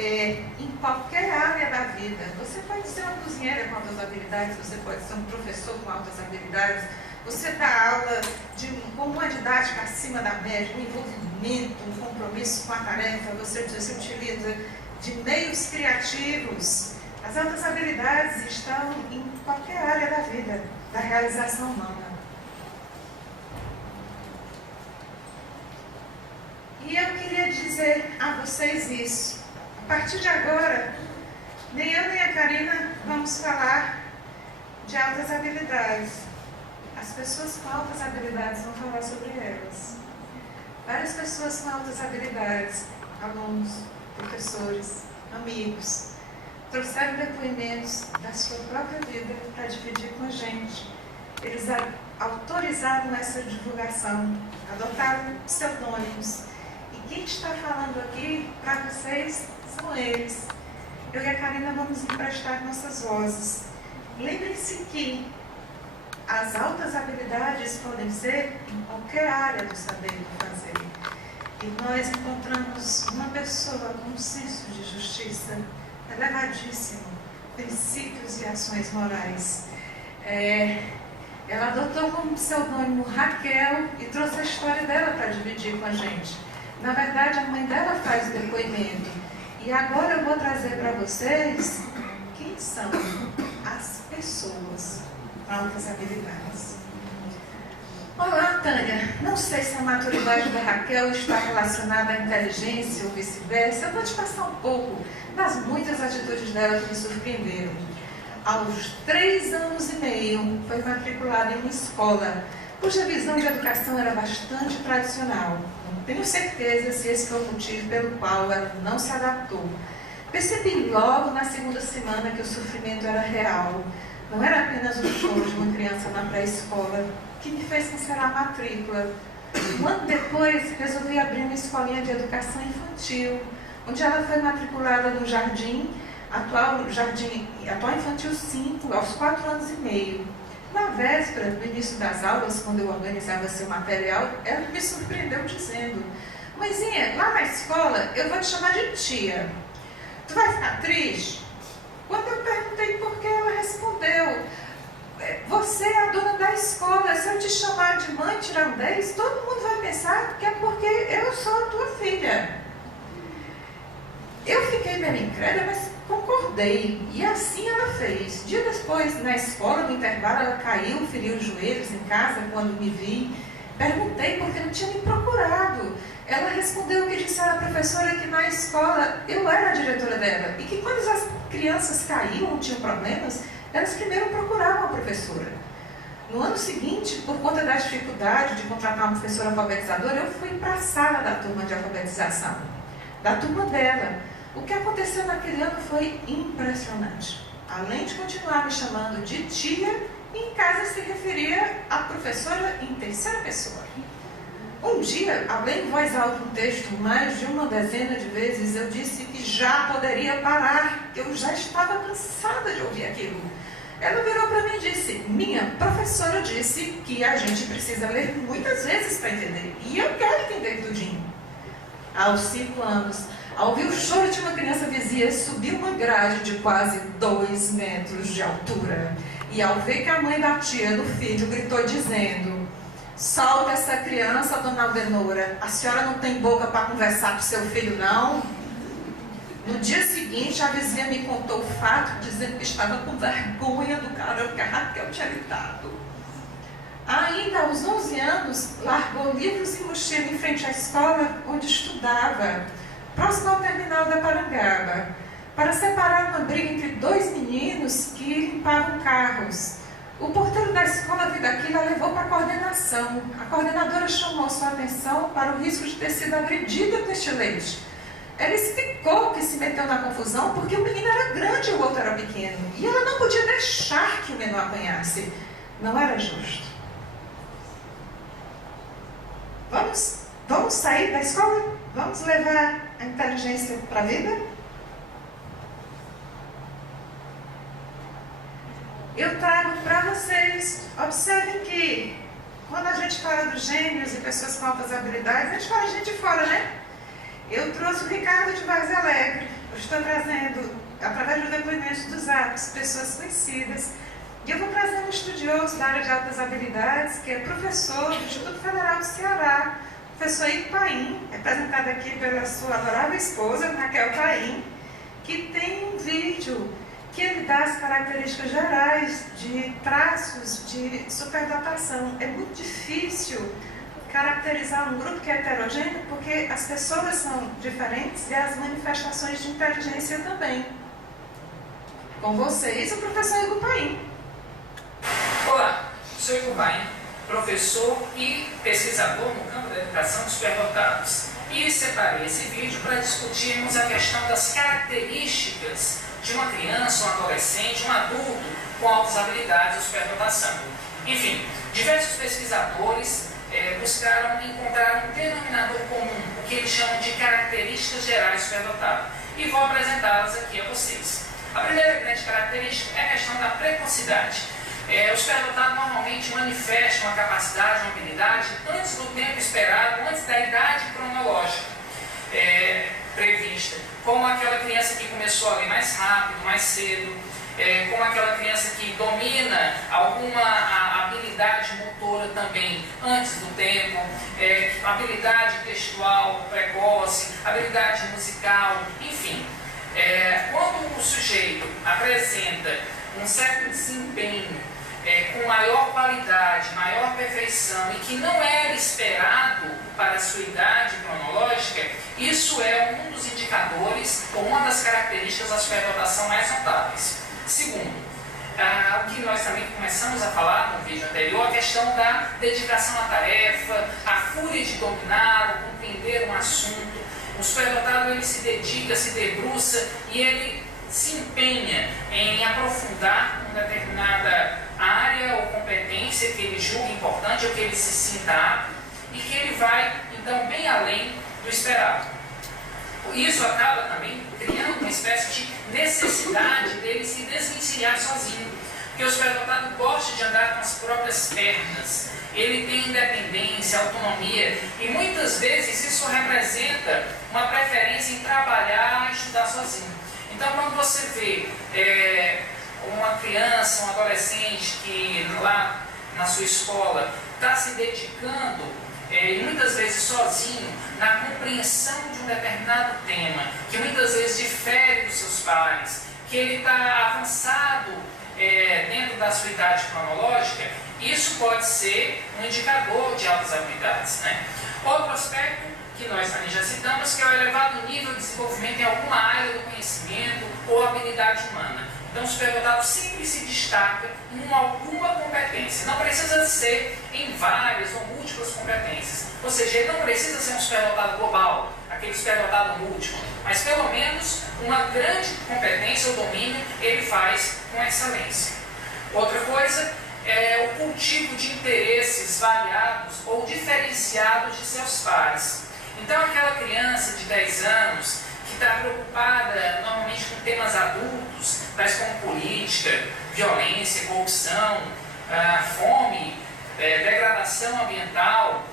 Em qualquer área da vida. Você pode ser uma cozinheira com altas habilidades, você pode ser um professor com altas habilidades, você dá aula com uma didática acima da média, um envolvimento, um compromisso com a tarefa, você utiliza de meios criativos. As altas habilidades estão em qualquer área da vida, da realização humana. E eu queria dizer a vocês isso. A partir de agora, nem eu nem a Karina vamos falar de altas habilidades. As pessoas com altas habilidades vão falar sobre elas. Várias pessoas com altas habilidades, alunos, professores, amigos, trouxeram depoimentos da sua própria vida para dividir com a gente. Eles autorizaram essa divulgação, adotaram pseudônimos. E quem está falando aqui para vocês são eles. Eu e a Karina vamos emprestar nossas vozes. Lembrem-se que as altas habilidades podem ser em qualquer área do saber e do fazer. E nós encontramos uma pessoa com um senso de justiça elevadíssimo, princípios e ações morais. Ela adotou como pseudônimo Raquel e trouxe a história dela para dividir com a gente. Na verdade, a mãe dela faz o depoimento. E agora eu vou trazer para vocês quem são as pessoas com altas habilidades. Olá, Tânia. Não sei se a maturidade da Raquel está relacionada à inteligência ou vice-versa. Eu vou te passar um pouco das muitas atitudes dela que me surpreenderam. Aos 3 anos e meio, foi matriculada em uma escola cuja visão de educação era bastante tradicional. Não tenho certeza se esse foi o motivo pelo qual ela não se adaptou. Percebi logo na segunda semana que o sofrimento era real. Não era apenas o choro de uma criança na pré-escola que me fez cancelar a matrícula. Um ano depois, resolvi abrir uma escolinha de educação infantil, onde ela foi matriculada no jardim atual infantil 5, aos 4 anos e meio. Na véspera, no início das aulas, quando eu organizava seu material, ela me surpreendeu dizendo: mãezinha, lá na escola eu vou te chamar de tia. Tu vai ficar triste? Quando eu perguntei por que, ela respondeu: você é a dona da escola, se eu te chamar de mãe e tirar um 10, todo mundo vai pensar que é porque eu sou a tua filha. Eu fiquei meio incrédula, mas concordei. E assim ela fez. Dia depois, na escola, no intervalo, ela caiu, feriu os joelhos em casa quando me vi. Perguntei por que não tinha me procurado. Ela respondeu que dissera à professora que na escola eu era a diretora dela. E que quando as crianças caíam ou tinham problemas, elas primeiro procuravam a professora. No ano seguinte, por conta da dificuldade de contratar uma professora alfabetizadora, eu fui para a sala da turma de alfabetização, da turma dela. O que aconteceu naquele ano foi impressionante. Além de continuar me chamando de tia, em casa se referia à professora em terceira pessoa. Um dia, além em voz alta um texto mais de uma dezena de vezes, eu disse que já poderia parar, que eu já estava cansada de ouvir aquilo. Ela virou para mim e disse: minha professora disse que a gente precisa ler muitas vezes para entender, e eu quero entender tudinho. Aos 5 anos, ao ouvir o choro de uma criança vizinha, subiu uma grade de quase 2 metros de altura. E ao ver que a mãe da tia do filho gritou dizendo: solta essa criança, dona Aldenora, a senhora não tem boca para conversar com seu filho, não? No dia seguinte, a vizinha me contou o fato, dizendo que estava com vergonha do carão que a Raquel tinha gritado. Ainda aos 11 anos, largou livros e mochila em frente à escola onde estudava, próximo ao terminal da Parangaba, para separar uma briga entre 2 meninos que limpavam carros. O porteiro da escola viu daquilo e levou para a coordenação. A coordenadora chamou sua atenção para o risco de ter sido agredida com estilete. Ela explicou que se meteu na confusão porque o menino era grande e o outro era pequeno. E ela não podia deixar que o menor apanhasse. Não era justo. Vamos sair da escola? Vamos levar a inteligência para a vida? Eu trago para vocês, observem que quando a gente fala dos gênios e pessoas com altas habilidades, a gente fala de gente de fora, né? Eu trouxe o Ricardo de Vaz Alegre. Eu estou trazendo, através do depoimento dos atos, pessoas conhecidas. E eu vou trazer um estudioso da área de altas habilidades, que é professor do Instituto Federal do Ceará, professor Ico Paim, representado aqui pela sua adorável esposa, Raquel Paim, que tem um vídeo que ele dá as características gerais de traços de superdotação. É muito difícil caracterizar um grupo que é heterogêneo, porque as pessoas são diferentes e as manifestações de inteligência também. Com vocês, o professor Ico Paim. Olá, sou Ico Paim, professor e pesquisador no campo da educação dos superdotados. E separei esse vídeo para discutirmos a questão das características de uma criança, um adolescente, um adulto com altas habilidades de superdotação. Enfim, diversos pesquisadores buscaram encontrar um denominador comum, o que eles chamam de características gerais do superdotado. E vou apresentá-las aqui a vocês. A primeira grande característica é a questão da precocidade. O superdotado normalmente manifesta uma capacidade, uma habilidade antes do tempo esperado, antes da idade cronológica prevista, como aquela criança que começou a ler mais rápido, mais cedo, como aquela criança que domina alguma habilidade motora também antes do tempo, habilidade textual precoce, habilidade musical, enfim. Quando o sujeito apresenta um certo desempenho com maior qualidade, maior perfeição e que não era esperado para a sua idade cronológica, isso é um dos indicadores ou uma das características da superdotação mais notáveis. Segundo, o que nós também começamos a falar no vídeo anterior, a questão da dedicação à tarefa, a fúria de dominar, compreender um assunto. O superdotado ele se dedica, se debruça e ele se empenha em aprofundar uma determinada área ou competência que ele julga importante ou que ele se sinta apto e que ele vai, então, bem além do esperado. Isso acaba também criando uma espécie de necessidade dele se desvencilhar sozinho, porque o superdotado gosta de andar com as próprias pernas, ele tem independência, autonomia, e muitas vezes isso representa uma preferência em trabalhar e estudar sozinho. Então, quando você vê uma criança, um adolescente que lá na sua escola está se dedicando, e muitas vezes sozinho, na compreensão de um determinado tema, que muitas vezes difere dos seus pares, que ele está avançado dentro da sua idade cronológica, isso pode ser um indicador de altas habilidades, né? Outro aspecto que nós também já citamos, que é o elevado nível de desenvolvimento em alguma área do conhecimento ou habilidade humana. Então, o superdotado sempre se destaca em alguma competência. Não precisa ser em várias ou múltiplas competências. Ou seja, ele não precisa ser um superdotado global, aquele superdotado múltiplo, mas pelo menos uma grande competência ou domínio ele faz com excelência. Outra coisa é o cultivo de interesses variados ou diferenciados de seus pares. Então, aquela criança de 10 anos que está preocupada normalmente com temas adultos, tais como política, violência, corrupção, fome, degradação ambiental,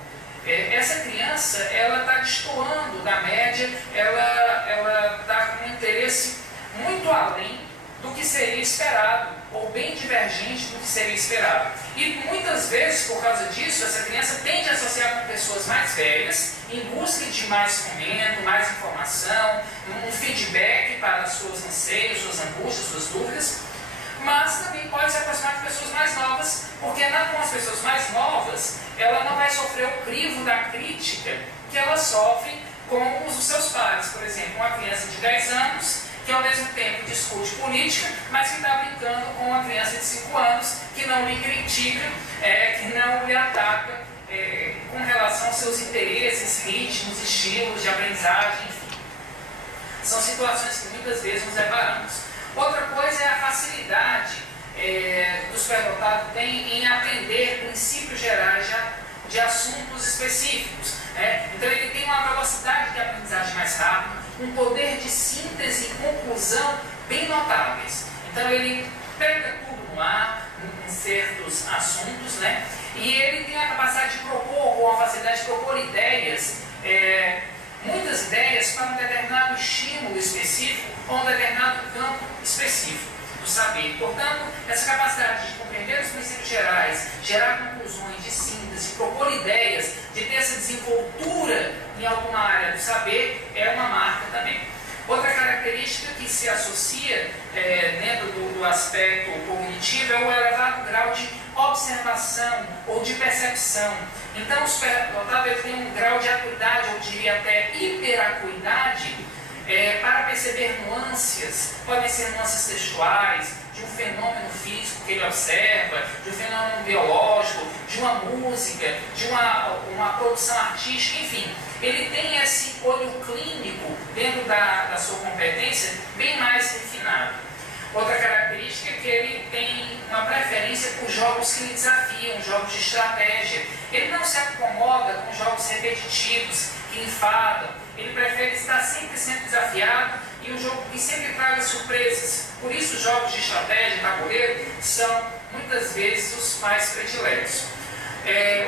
essa criança ela está destoando da média, ela está com um interesse muito além do que seria esperado, ou bem divergente do que seria esperado. E muitas vezes, por causa disso, essa criança tende a associar com pessoas mais velhas, em busca de mais fomento, mais informação, um feedback para seus anseios, suas angústias, suas dúvidas, mas também pode se aproximar de pessoas mais novas, porque com as pessoas mais novas, ela não vai sofrer o crivo da crítica que ela sofre com os seus pares. Por exemplo, uma criança de 10 anos, que ao mesmo tempo discute política, mas que está brincando com uma criança de 5 anos, que não lhe critica, que não lhe ataca com relação aos seus interesses, ritmos, estilos de aprendizagem, enfim. São situações que muitas vezes nos deparamos. Outra coisa é a facilidade que o superdotado tem em aprender princípios gerais de assuntos específicos. Então ele tem uma velocidade de aprendizagem mais rápida, um poder de síntese e conclusão bem notáveis. Então ele pega tudo no ar, em certos assuntos, né? E ele tem a capacidade de propor, ou a facilidade de propor ideias, muitas ideias para um determinado estímulo específico ou um determinado campo específico do saber. Portanto, essa capacidade de compreender os princípios gerais, gerar conclusões de síntese, propor ideias, de ter essa desenvoltura em alguma área do saber, é uma marca também. Outra característica que se associa dentro do aspecto cognitivo é o elevado grau de observação ou de percepção. Então, o superdotado tem um grau de acuidade, ou diria até hiperacuidade, para perceber nuances, podem ser nuances textuais, de um fenômeno físico que ele observa, de um fenômeno biológico, de uma música, de uma produção artística, enfim. Ele tem esse olho clínico dentro da sua competência bem mais refinado. Outra característica é que ele tem uma preferência por jogos que lhe desafiam, jogos de estratégia. Ele não se acomoda com jogos repetitivos, que enfadam. Ele prefere estar sempre sendo desafiado e um jogo que sempre traga surpresas. Por isso, os jogos de estratégia, tabuleiro, são muitas vezes os mais prediletos.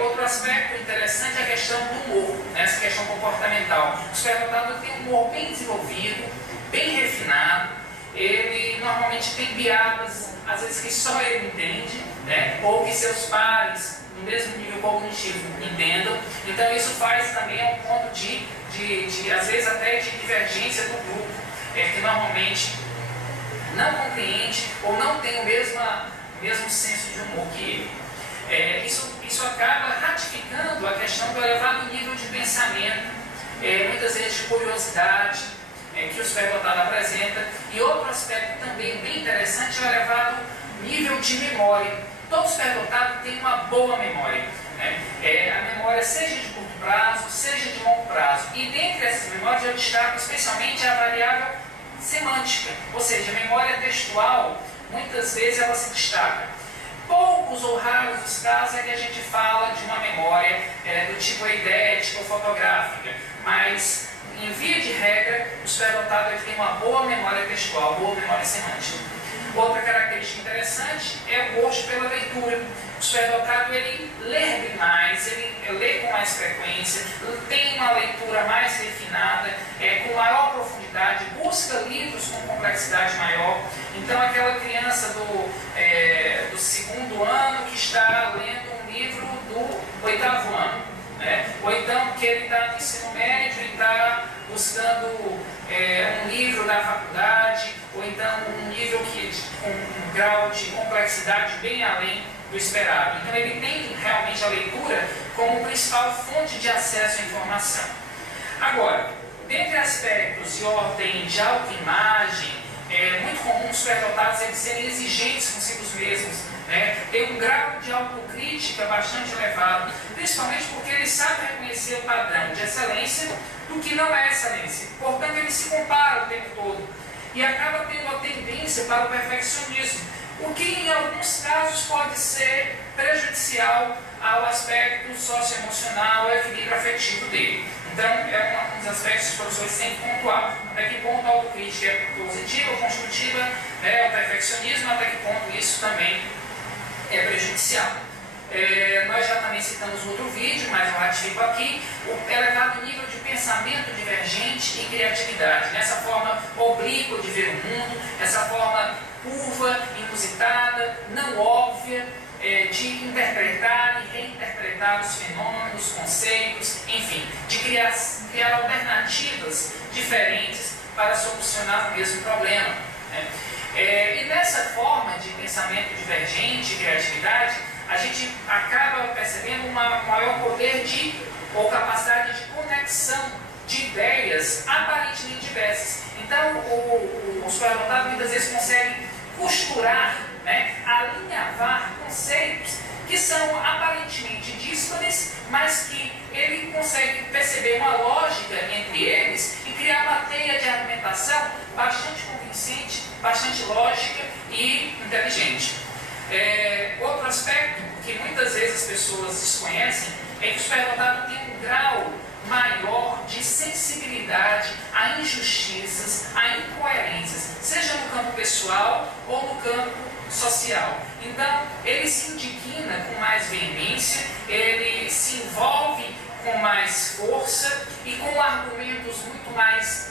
Outro aspecto interessante é a questão do humor, essa questão comportamental. O superdotado tem um humor bem desenvolvido, bem refinado. Ele normalmente tem piadas, às vezes que só ele entende, né? Ou que seus pares, no mesmo nível cognitivo, entendam. Então isso faz também um ponto de às vezes até de divergência do grupo, que normalmente não compreende ou não tem a mesma mesmo senso de humor que ele. Isso acaba ratificando a questão do elevado nível de pensamento, muitas vezes de curiosidade, que o superdotado apresenta. E outro aspecto também bem interessante é o elevado nível de memória. Todo superdotado tem uma boa memória, né? A memória seja de curto prazo, seja de longo prazo. E dentre essas memórias eu destaco especialmente a variável semântica, ou seja, a memória textual, muitas vezes ela se destaca. Poucos ou raros os casos é que a gente fala de uma memória do tipo eidética ou fotográfica, mas em via de regra, o superdotado tem uma boa memória textual, boa memória semântica. Outra característica interessante é o gosto pela leitura. O superdotado ele lê mais, ele lê com mais frequência, tem uma leitura mais refinada, com maior profundidade, busca livros com complexidade maior. Então, aquela criança do segundo ano que está lendo um livro do 8º ano, né? Ou então que ele está no ensino médio e está buscando um livro da faculdade, ou então um nível com um grau de complexidade bem além do esperado. Então ele tem realmente a leitura como principal fonte de acesso à informação. Agora, dentre aspectos de ordem de autoimagem, é muito comum os superdotados eles serem exigentes consigo mesmos, né? Tem um grau de autocrítica bastante elevado, principalmente porque eles sabem reconhecer o padrão de excelência do que não é excelência. Portanto, eles se comparam o tempo todo e acaba tendo a tendência para o perfeccionismo, o que em alguns casos pode ser prejudicial ao aspecto socioemocional, ao equilíbrio afetivo dele. Então, é um dos aspectos que os professores sempre pontuam. Até que ponto a autocrítica é positiva ou construtiva, o perfeccionismo, até que ponto isso também é prejudicial. Nós já também citamos no outro vídeo, mas eu ratifico aqui, o elevado nível de pensamento divergente e criatividade, nessa forma oblíqua de ver o mundo, essa forma curva, inusitada, não óbvia, de interpretar e reinterpretar os fenômenos, conceitos, enfim, de criar alternativas diferentes para solucionar o mesmo problema, né? E nessa forma de pensamento divergente e criatividade, a gente acaba percebendo um maior poder ou capacidade de conexão de ideias aparentemente diversas. Então, o superdotado muitas vezes consegue costurar, alinhavar conceitos que são aparentemente díspares, mas que ele consegue perceber uma lógica entre eles e criar uma teia de argumentação bastante convincente, bastante lógica e inteligente. Outro aspecto que muitas vezes as pessoas desconhecem é que o superdotado tem um grau maior de sensibilidade a injustiças, a incoerências, seja no campo pessoal ou no campo social. Então, ele se indigna com mais veemência, ele se envolve com mais força e com argumentos muito mais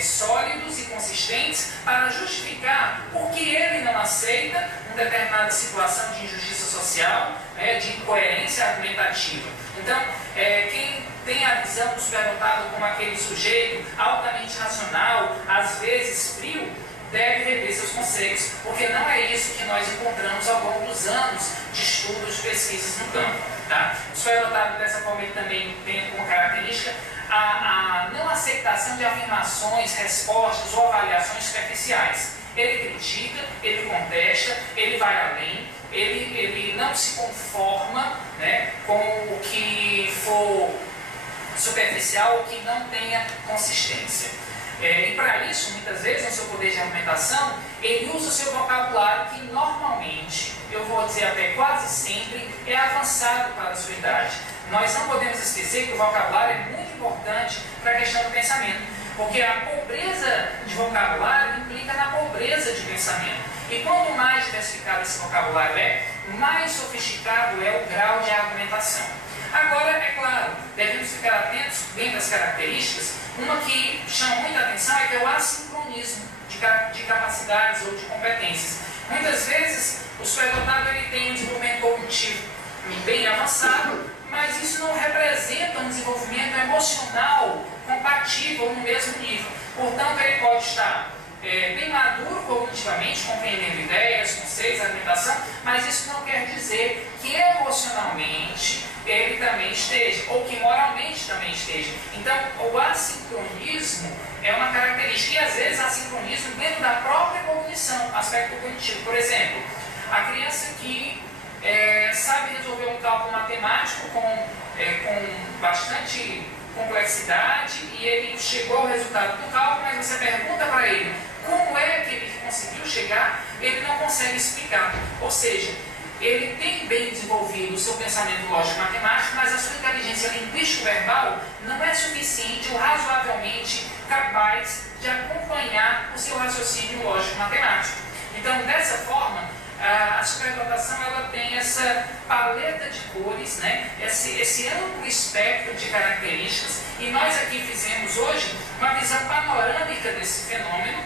sólidos e consistentes para justificar por que ele não aceita uma determinada situação de injustiça social, de incoerência argumentativa. Então, quem tem a visão do superdotado como aquele sujeito altamente racional, às vezes frio, deve rever seus conceitos, porque não é isso que nós encontramos ao longo dos anos de estudos, de pesquisas no campo. Tá? O superdotado, dessa forma, ele também tem como característica a não aceitação de afirmações, respostas ou avaliações superficiais. Ele critica, ele contesta, ele vai além, ele não se conforma, com o que for superficial, o que não tenha consistência. E para isso, muitas vezes, no seu poder de argumentação, ele usa o seu vocabulário que normalmente, eu vou dizer até quase sempre, é avançado para a sua idade. Nós não podemos esquecer que o vocabulário é muito importante para a questão do pensamento, porque a pobreza de vocabulário implica na pobreza de pensamento. E quanto mais diversificado esse vocabulário mais sofisticado é o grau de argumentação. Agora, é claro, devemos ficar atentos, dentro das características, uma que chama muita atenção é que é o assincronismo de capacidades ou de competências. Muitas vezes, o superdotado ele tem um desenvolvimento cognitivo bem avançado, mas isso não representa um desenvolvimento emocional compatível no mesmo nível. Portanto, ele pode estar bem maduro cognitivamente, compreendendo ideias, conceitos, argumentação, mas isso não quer dizer que emocionalmente ele também esteja, ou que moralmente também esteja. Então, o assincronismo é uma característica, e às vezes assincronismo dentro da própria cognição, aspecto cognitivo. Por exemplo, a criança que sabe resolver um cálculo matemático com bastante complexidade e ele chegou ao resultado do cálculo, mas você pergunta para ele como é que ele conseguiu chegar, ele não consegue explicar. Ou seja, ele tem bem desenvolvido o seu pensamento lógico-matemático, mas a sua inteligência linguístico-verbal não é suficiente ou razoavelmente capaz de acompanhar o seu raciocínio lógico-matemático. Então, dessa forma, a superdotação ela tem essa paleta de cores, né? esse amplo espectro de características, e nós aqui fizemos hoje uma visão panorâmica desse fenômeno,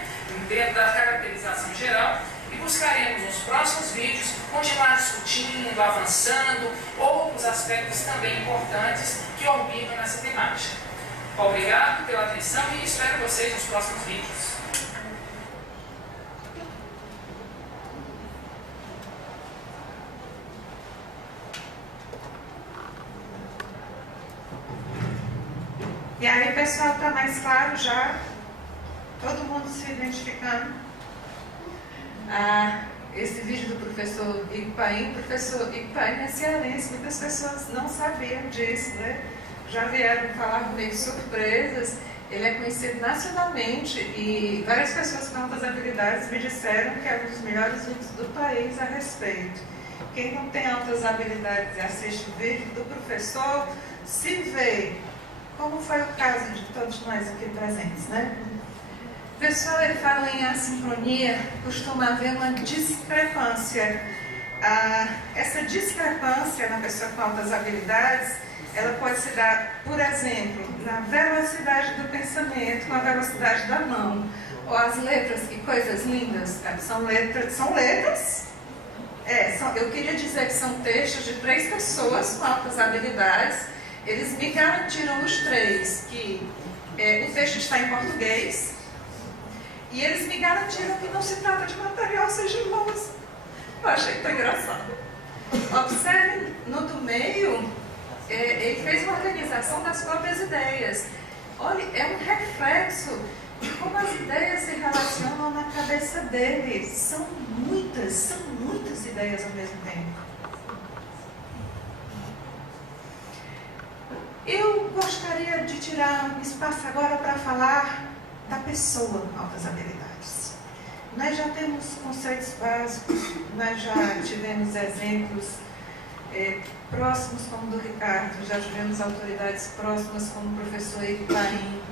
dentro da caracterização geral, e buscaremos nos próximos vídeos continuar discutindo, avançando, outros aspectos também importantes que orbitam nessa temática. Obrigado pela atenção e espero vocês nos próximos vídeos. E aí, pessoal, está mais claro já? Todo mundo se identificando? Esse vídeo do professor Ipaim, o professor Ipaim é cearense, muitas pessoas não sabiam disso, né? Já vieram falar meio surpresas. Ele é conhecido nacionalmente e várias pessoas com altas habilidades me disseram que é um dos melhores vídeos do país a respeito. Quem não tem altas habilidades e assiste o vídeo do professor, se vê, como foi o caso de todos nós aqui presentes, né? O pessoal, ele fala em assincronia, costuma haver uma discrepância. Essa discrepância na pessoa com altas habilidades, ela pode se dar, por exemplo, na velocidade do pensamento com a velocidade da mão. Ou as letras, que coisas lindas, cara. São letras? Eu queria dizer que são textos de 3 pessoas com altas habilidades. Eles me garantiram os 3 que o texto está em português. E eles me garantiram que não se trata de material sigiloso. Eu achei tão engraçado. Observe, no do meio, ele fez uma organização das próprias ideias. Olha, é um reflexo de como as ideias se relacionam na cabeça dele. São muitas ideias ao mesmo tempo. Eu gostaria de tirar um espaço agora para falar da pessoa com altas habilidades. Nós já temos conceitos básicos, nós já tivemos exemplos próximos como do Ricardo, já tivemos autoridades próximas como o professor Ipaim.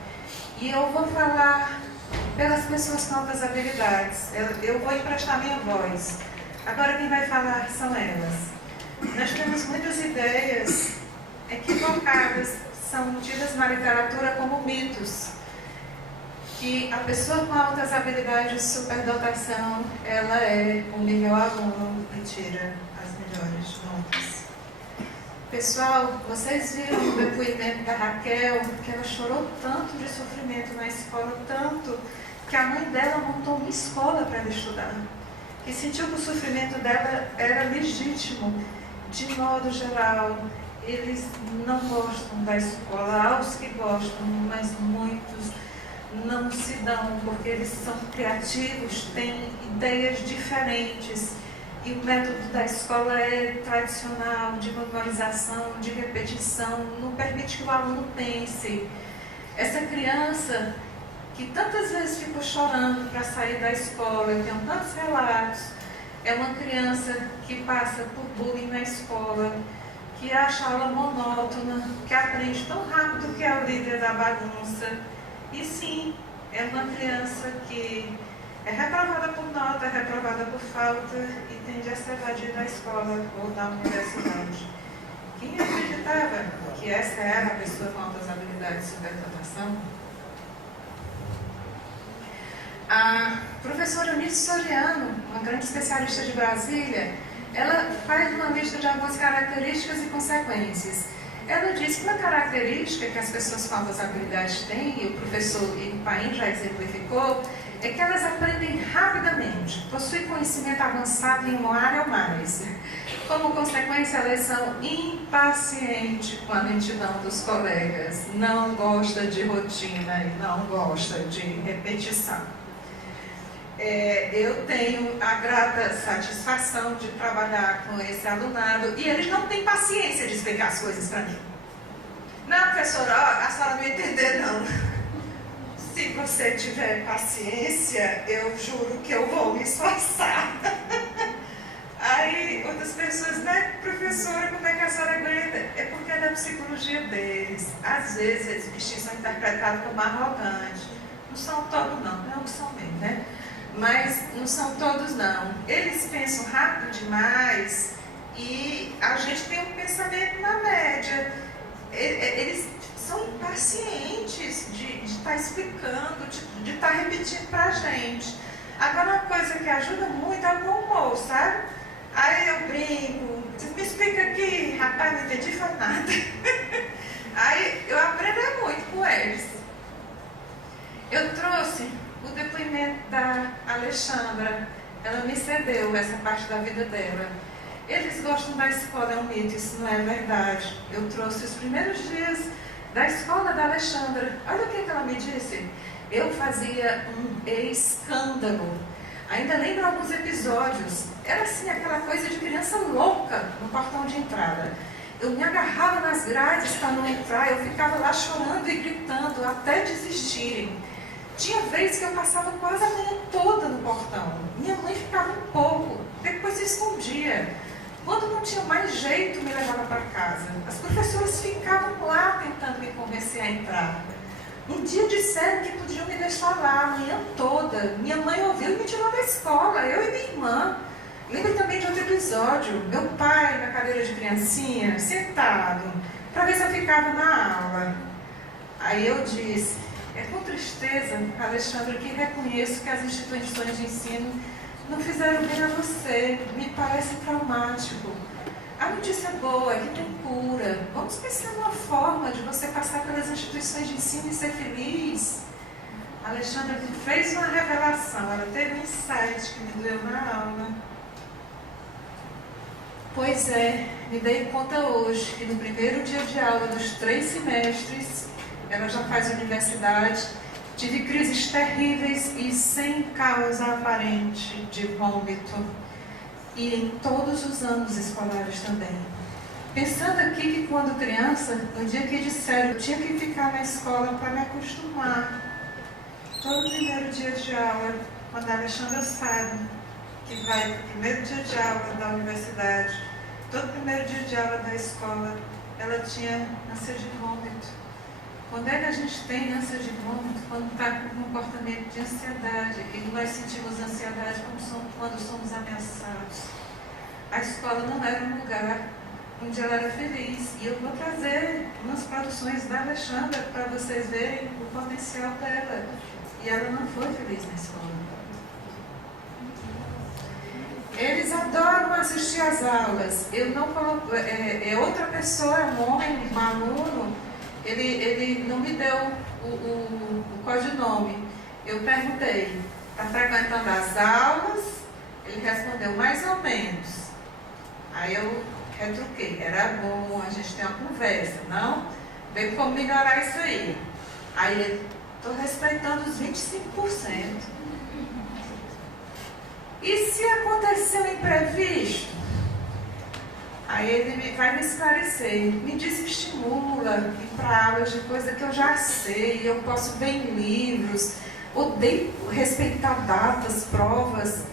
E eu vou falar pelas pessoas com altas habilidades. Eu vou emprestar minha voz. Agora quem vai falar são elas. Nós temos muitas ideias equivocadas, são tidas na literatura como mitos. Que a pessoa com altas habilidades de superdotação, ela é o melhor aluno e tira as melhores notas. Pessoal, vocês viram o depoimento da Raquel, que ela chorou tanto de sofrimento na escola, tanto que a mãe dela montou uma escola para ela estudar. E sentiu que o sofrimento dela era legítimo. De modo geral, eles não gostam da escola, aos que gostam, mas muitos não se dão, porque eles são criativos, têm ideias diferentes. E o método da escola é tradicional, de memorização, de repetição, não permite que o aluno pense. Essa criança que tantas vezes ficou chorando para sair da escola, eu tenho tantos relatos, é uma criança que passa por bullying na escola, que acha a aula monótona, que aprende tão rápido que é o líder da bagunça. E sim, é uma criança que é reprovada por nota, é reprovada por falta e tende a se evadir da escola ou da universidade. Quem acreditava que essa era a pessoa com altas habilidades de superdotação? A professora Nice Soriano, uma grande especialista de Brasília, ela faz uma lista de algumas características e consequências. Ela diz que uma característica que as pessoas com altas habilidades têm, e o professor Ipaim já exemplificou, é que elas aprendem rapidamente, possuem conhecimento avançado em uma área ou mais. Como consequência, elas são impacientes com a lentidão dos colegas, não gosta de rotina e não gosta de repetição. Eu tenho a grata satisfação de trabalhar com esse alunado e eles não têm paciência de explicar as coisas para mim. Não, professora, a senhora não vai entender não. Se você tiver paciência, eu juro que eu vou me esforçar. Aí outras pessoas, né, professora, como é que a senhora aguenta? É porque é da psicologia deles. Às vezes esses bichinhos são interpretados como arrogantes. Não são todos não, não são mesmo, né? Mas não são todos não. Eles pensam rápido demais e a gente tem um pensamento na média. Eles são impacientes de estar explicando, de estar repetindo para a gente. Agora, uma coisa que ajuda muito é o bom humor, sabe? Aí eu brinco, me explica aqui, rapaz, não entendi foi nada. Aí eu aprendo muito com eles. Eu trouxe o depoimento da Alexandra, ela me cedeu essa parte da vida dela. Eles gostam da escola, é um mito, isso não é verdade. Eu trouxe os primeiros dias da escola da Alexandra. Olha o que ela me disse. Eu fazia um escândalo. Ainda lembro alguns episódios. Era assim, aquela coisa de criança louca no portão de entrada. Eu me agarrava nas grades para não entrar, eu ficava lá chorando e gritando até desistirem. Tinha vezes que eu passava quase a manhã toda no portão. Minha mãe ficava um pouco, depois se escondia. Quando não tinha mais jeito, me levava para casa. As professoras ficavam lá tentando me convencer a entrar. Um dia disseram que podiam me deixar lá a manhã toda. Minha mãe ouviu e me tirou da escola, eu e minha irmã. Lembro também de outro episódio, meu pai na cadeira de criancinha, sentado, para ver se eu ficava na aula. Aí eu disse, é com tristeza, Alexandra, que reconheço que as instituições de ensino não fizeram bem a você, me parece traumático. A notícia boa é que tem cura. Vamos pensar numa forma de você passar pelas instituições de ensino e ser feliz. A Alexandra fez uma revelação, ela teve um insight que me doeu na aula. Pois é, me dei conta hoje que no primeiro dia de aula dos 3 semestres, ela já faz universidade, tive crises terríveis e sem causa aparente de vômito. E em todos os anos escolares também. Pensando aqui que quando criança, no dia que disseram eu tinha que ficar na escola para me acostumar. Todo primeiro dia de aula, quando a Alexandra sabe que vai para o primeiro dia de aula da universidade, todo primeiro dia de aula da escola, ela tinha ânsia de vômito. Quando é que a gente tem ânsia de vômito? Quando está com um comportamento de ansiedade. E nós sentimos ansiedade quando somos ameaçados. A escola não era um lugar onde ela era feliz. E eu vou trazer umas produções da Alexandra para vocês verem o potencial dela. E ela não foi feliz na escola. Eles adoram assistir às aulas. Eu não coloco, outra pessoa, um homem, um aluno, ele não me deu o codinome. Eu perguntei, está frequentando as aulas? Ele respondeu, mais ou menos. Aí eu retruquei, era bom, a gente tem uma conversa, não? Vê como melhorar isso aí. Aí ele, estou respeitando os 25%. E se acontecer um imprevisto? Aí ele vai me esclarecer, me desestimula, ir para aulas de coisa que eu já sei, eu posso ver em livros, odeio respeitar datas, provas.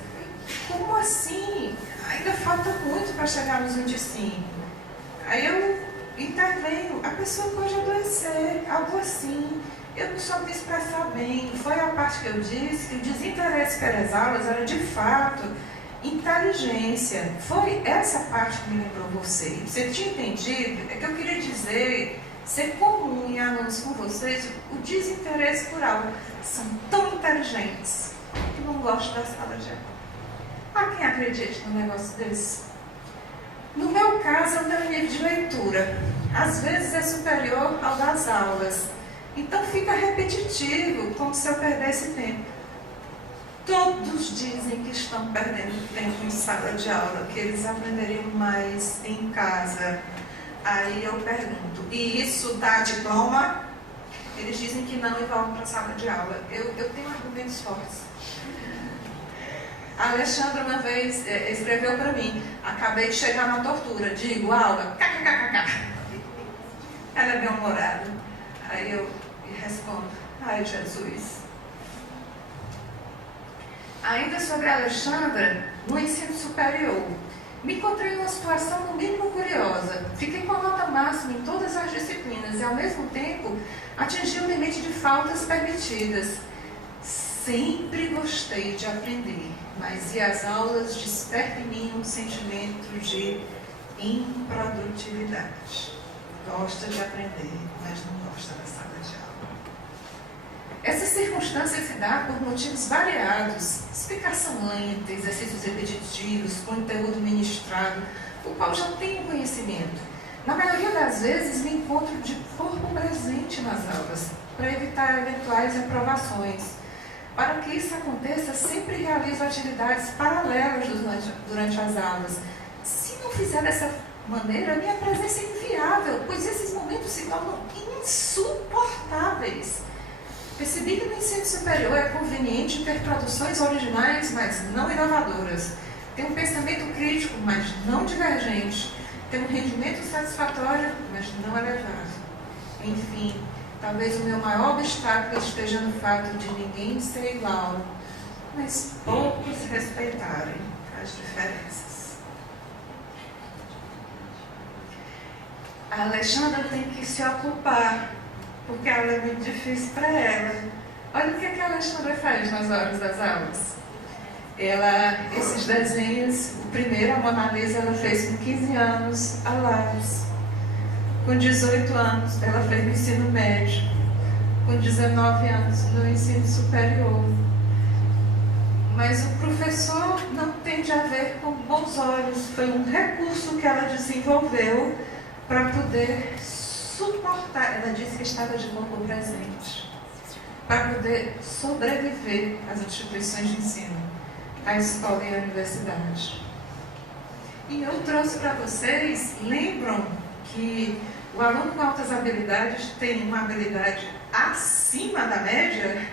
Como assim? Ainda falta muito para chegar nos 25. Aí eu intervenho, a pessoa pode adoecer, algo assim. Eu não soube me expressar bem. Foi a parte que eu disse que o desinteresse pelas aulas era de fato inteligência. Foi essa parte que me lembrou você. Você tinha entendido? É que eu queria dizer, ser comum em alunos com vocês, o desinteresse por aula. São tão inteligentes que não gostam da sala de aula. Há quem acredite num negócio desse? No meu caso, é o meu nível de leitura. Às vezes é superior ao das aulas. Então fica repetitivo, como se eu perdesse tempo. Todos dizem que estão perdendo tempo em sala de aula, que eles aprenderiam mais em casa. Aí eu pergunto, e isso dá diploma? Eles dizem que não e vão para a sala de aula. Eu tenho argumentos fortes. A Alexandra uma vez escreveu para mim, acabei de chegar na tortura, digo, aula, kkkk. Ela é bem-humorada. Aí eu respondo, ai Jesus. Ainda sobre a Alexandra, no ensino superior, me encontrei em uma situação no mínimo curiosa. Fiquei com a nota máxima em todas as disciplinas e, ao mesmo tempo, atingi o limite de faltas permitidas. Sempre gostei de aprender, mas as aulas despertam em mim um sentimento de improdutividade. Gosta de aprender, mas não gosta da sala de aula. Essa circunstância se dá por motivos variados, explicação lenta, exercícios repetitivos, conteúdo ministrado, o qual já tenho conhecimento. Na maioria das vezes me encontro de corpo presente nas aulas, para evitar eventuais reprovações. Para que isso aconteça, sempre realizo atividades paralelas durante as aulas. Se não fizer dessa maneira, minha presença é inviável, pois esses momentos se tornam insuportáveis. Percebi que no ensino superior é conveniente ter produções originais, mas não inovadoras. Ter um pensamento crítico, mas não divergente. Ter um rendimento satisfatório, mas não elevado. Enfim, talvez o meu maior obstáculo esteja no fato de ninguém ser igual, mas poucos respeitarem as diferenças. A Alexandra tem que se ocupar, porque ela é muito difícil para ela. Olha o que a Alexandra faz nas horas das aulas. Esses desenhos, o primeiro, a Mona Lisa, ela fez com 15 anos a lápis. Com 18 anos, ela fez no ensino médio. Com 19 anos, no ensino superior. Mas o professor não tende a ver com bons olhos. Foi um recurso que ela desenvolveu para poder suportar. Ela disse que estava de corpo presente. Para poder sobreviver às instituições de ensino, à escola e à universidade. E eu trouxe para vocês, lembram que o aluno com altas habilidades tem uma habilidade acima da média?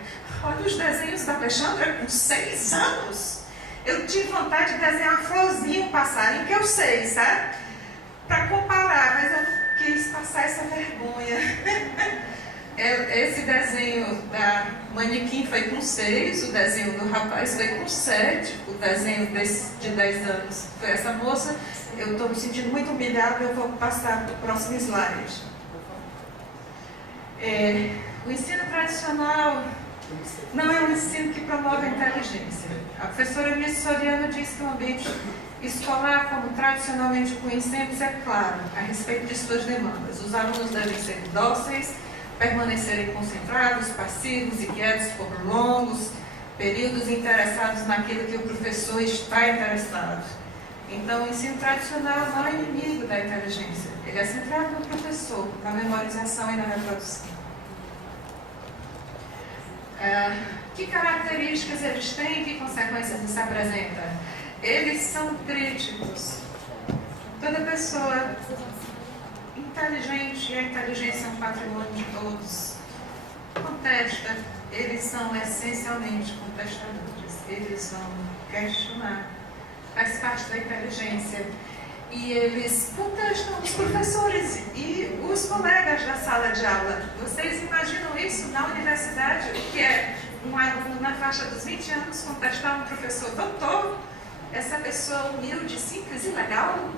Olha os desenhos da Alexandra com 6 anos. Eu tive vontade de desenhar uma florzinha, um passarinho, que eu sei, sabe? Para comparar, mas eu não quis passar essa vergonha. Esse desenho da manequim foi com 6, o desenho do rapaz foi com 7, o desenho de 10 anos foi essa moça. Eu estou me sentindo muito humilhada, eu vou passar para o próximo slide. O ensino tradicional não é um ensino que promove a inteligência. A professora Miss Soriano diz que o ambiente escolar, como tradicionalmente o conhecemos, é claro a respeito de suas demandas. Os alunos devem ser dóceis, permanecerem concentrados, passivos e quietos por longos períodos, interessados naquilo que o professor está interessado. Então, o ensino tradicional não é inimigo da inteligência. Ele é centrado no professor, na memorização e na reprodução. Que características eles têm e que consequências isso apresenta? Eles são críticos. Toda pessoa inteligente, e a inteligência é um patrimônio de todos, contesta. Eles são essencialmente contestadores. Eles vão questionar. Faz parte da inteligência. E eles contestam os professores e os colegas da sala de aula. Vocês imaginam isso na universidade? O que é um aluno na faixa dos 20 anos contestar um professor doutor? Essa pessoa humilde, simples e legal?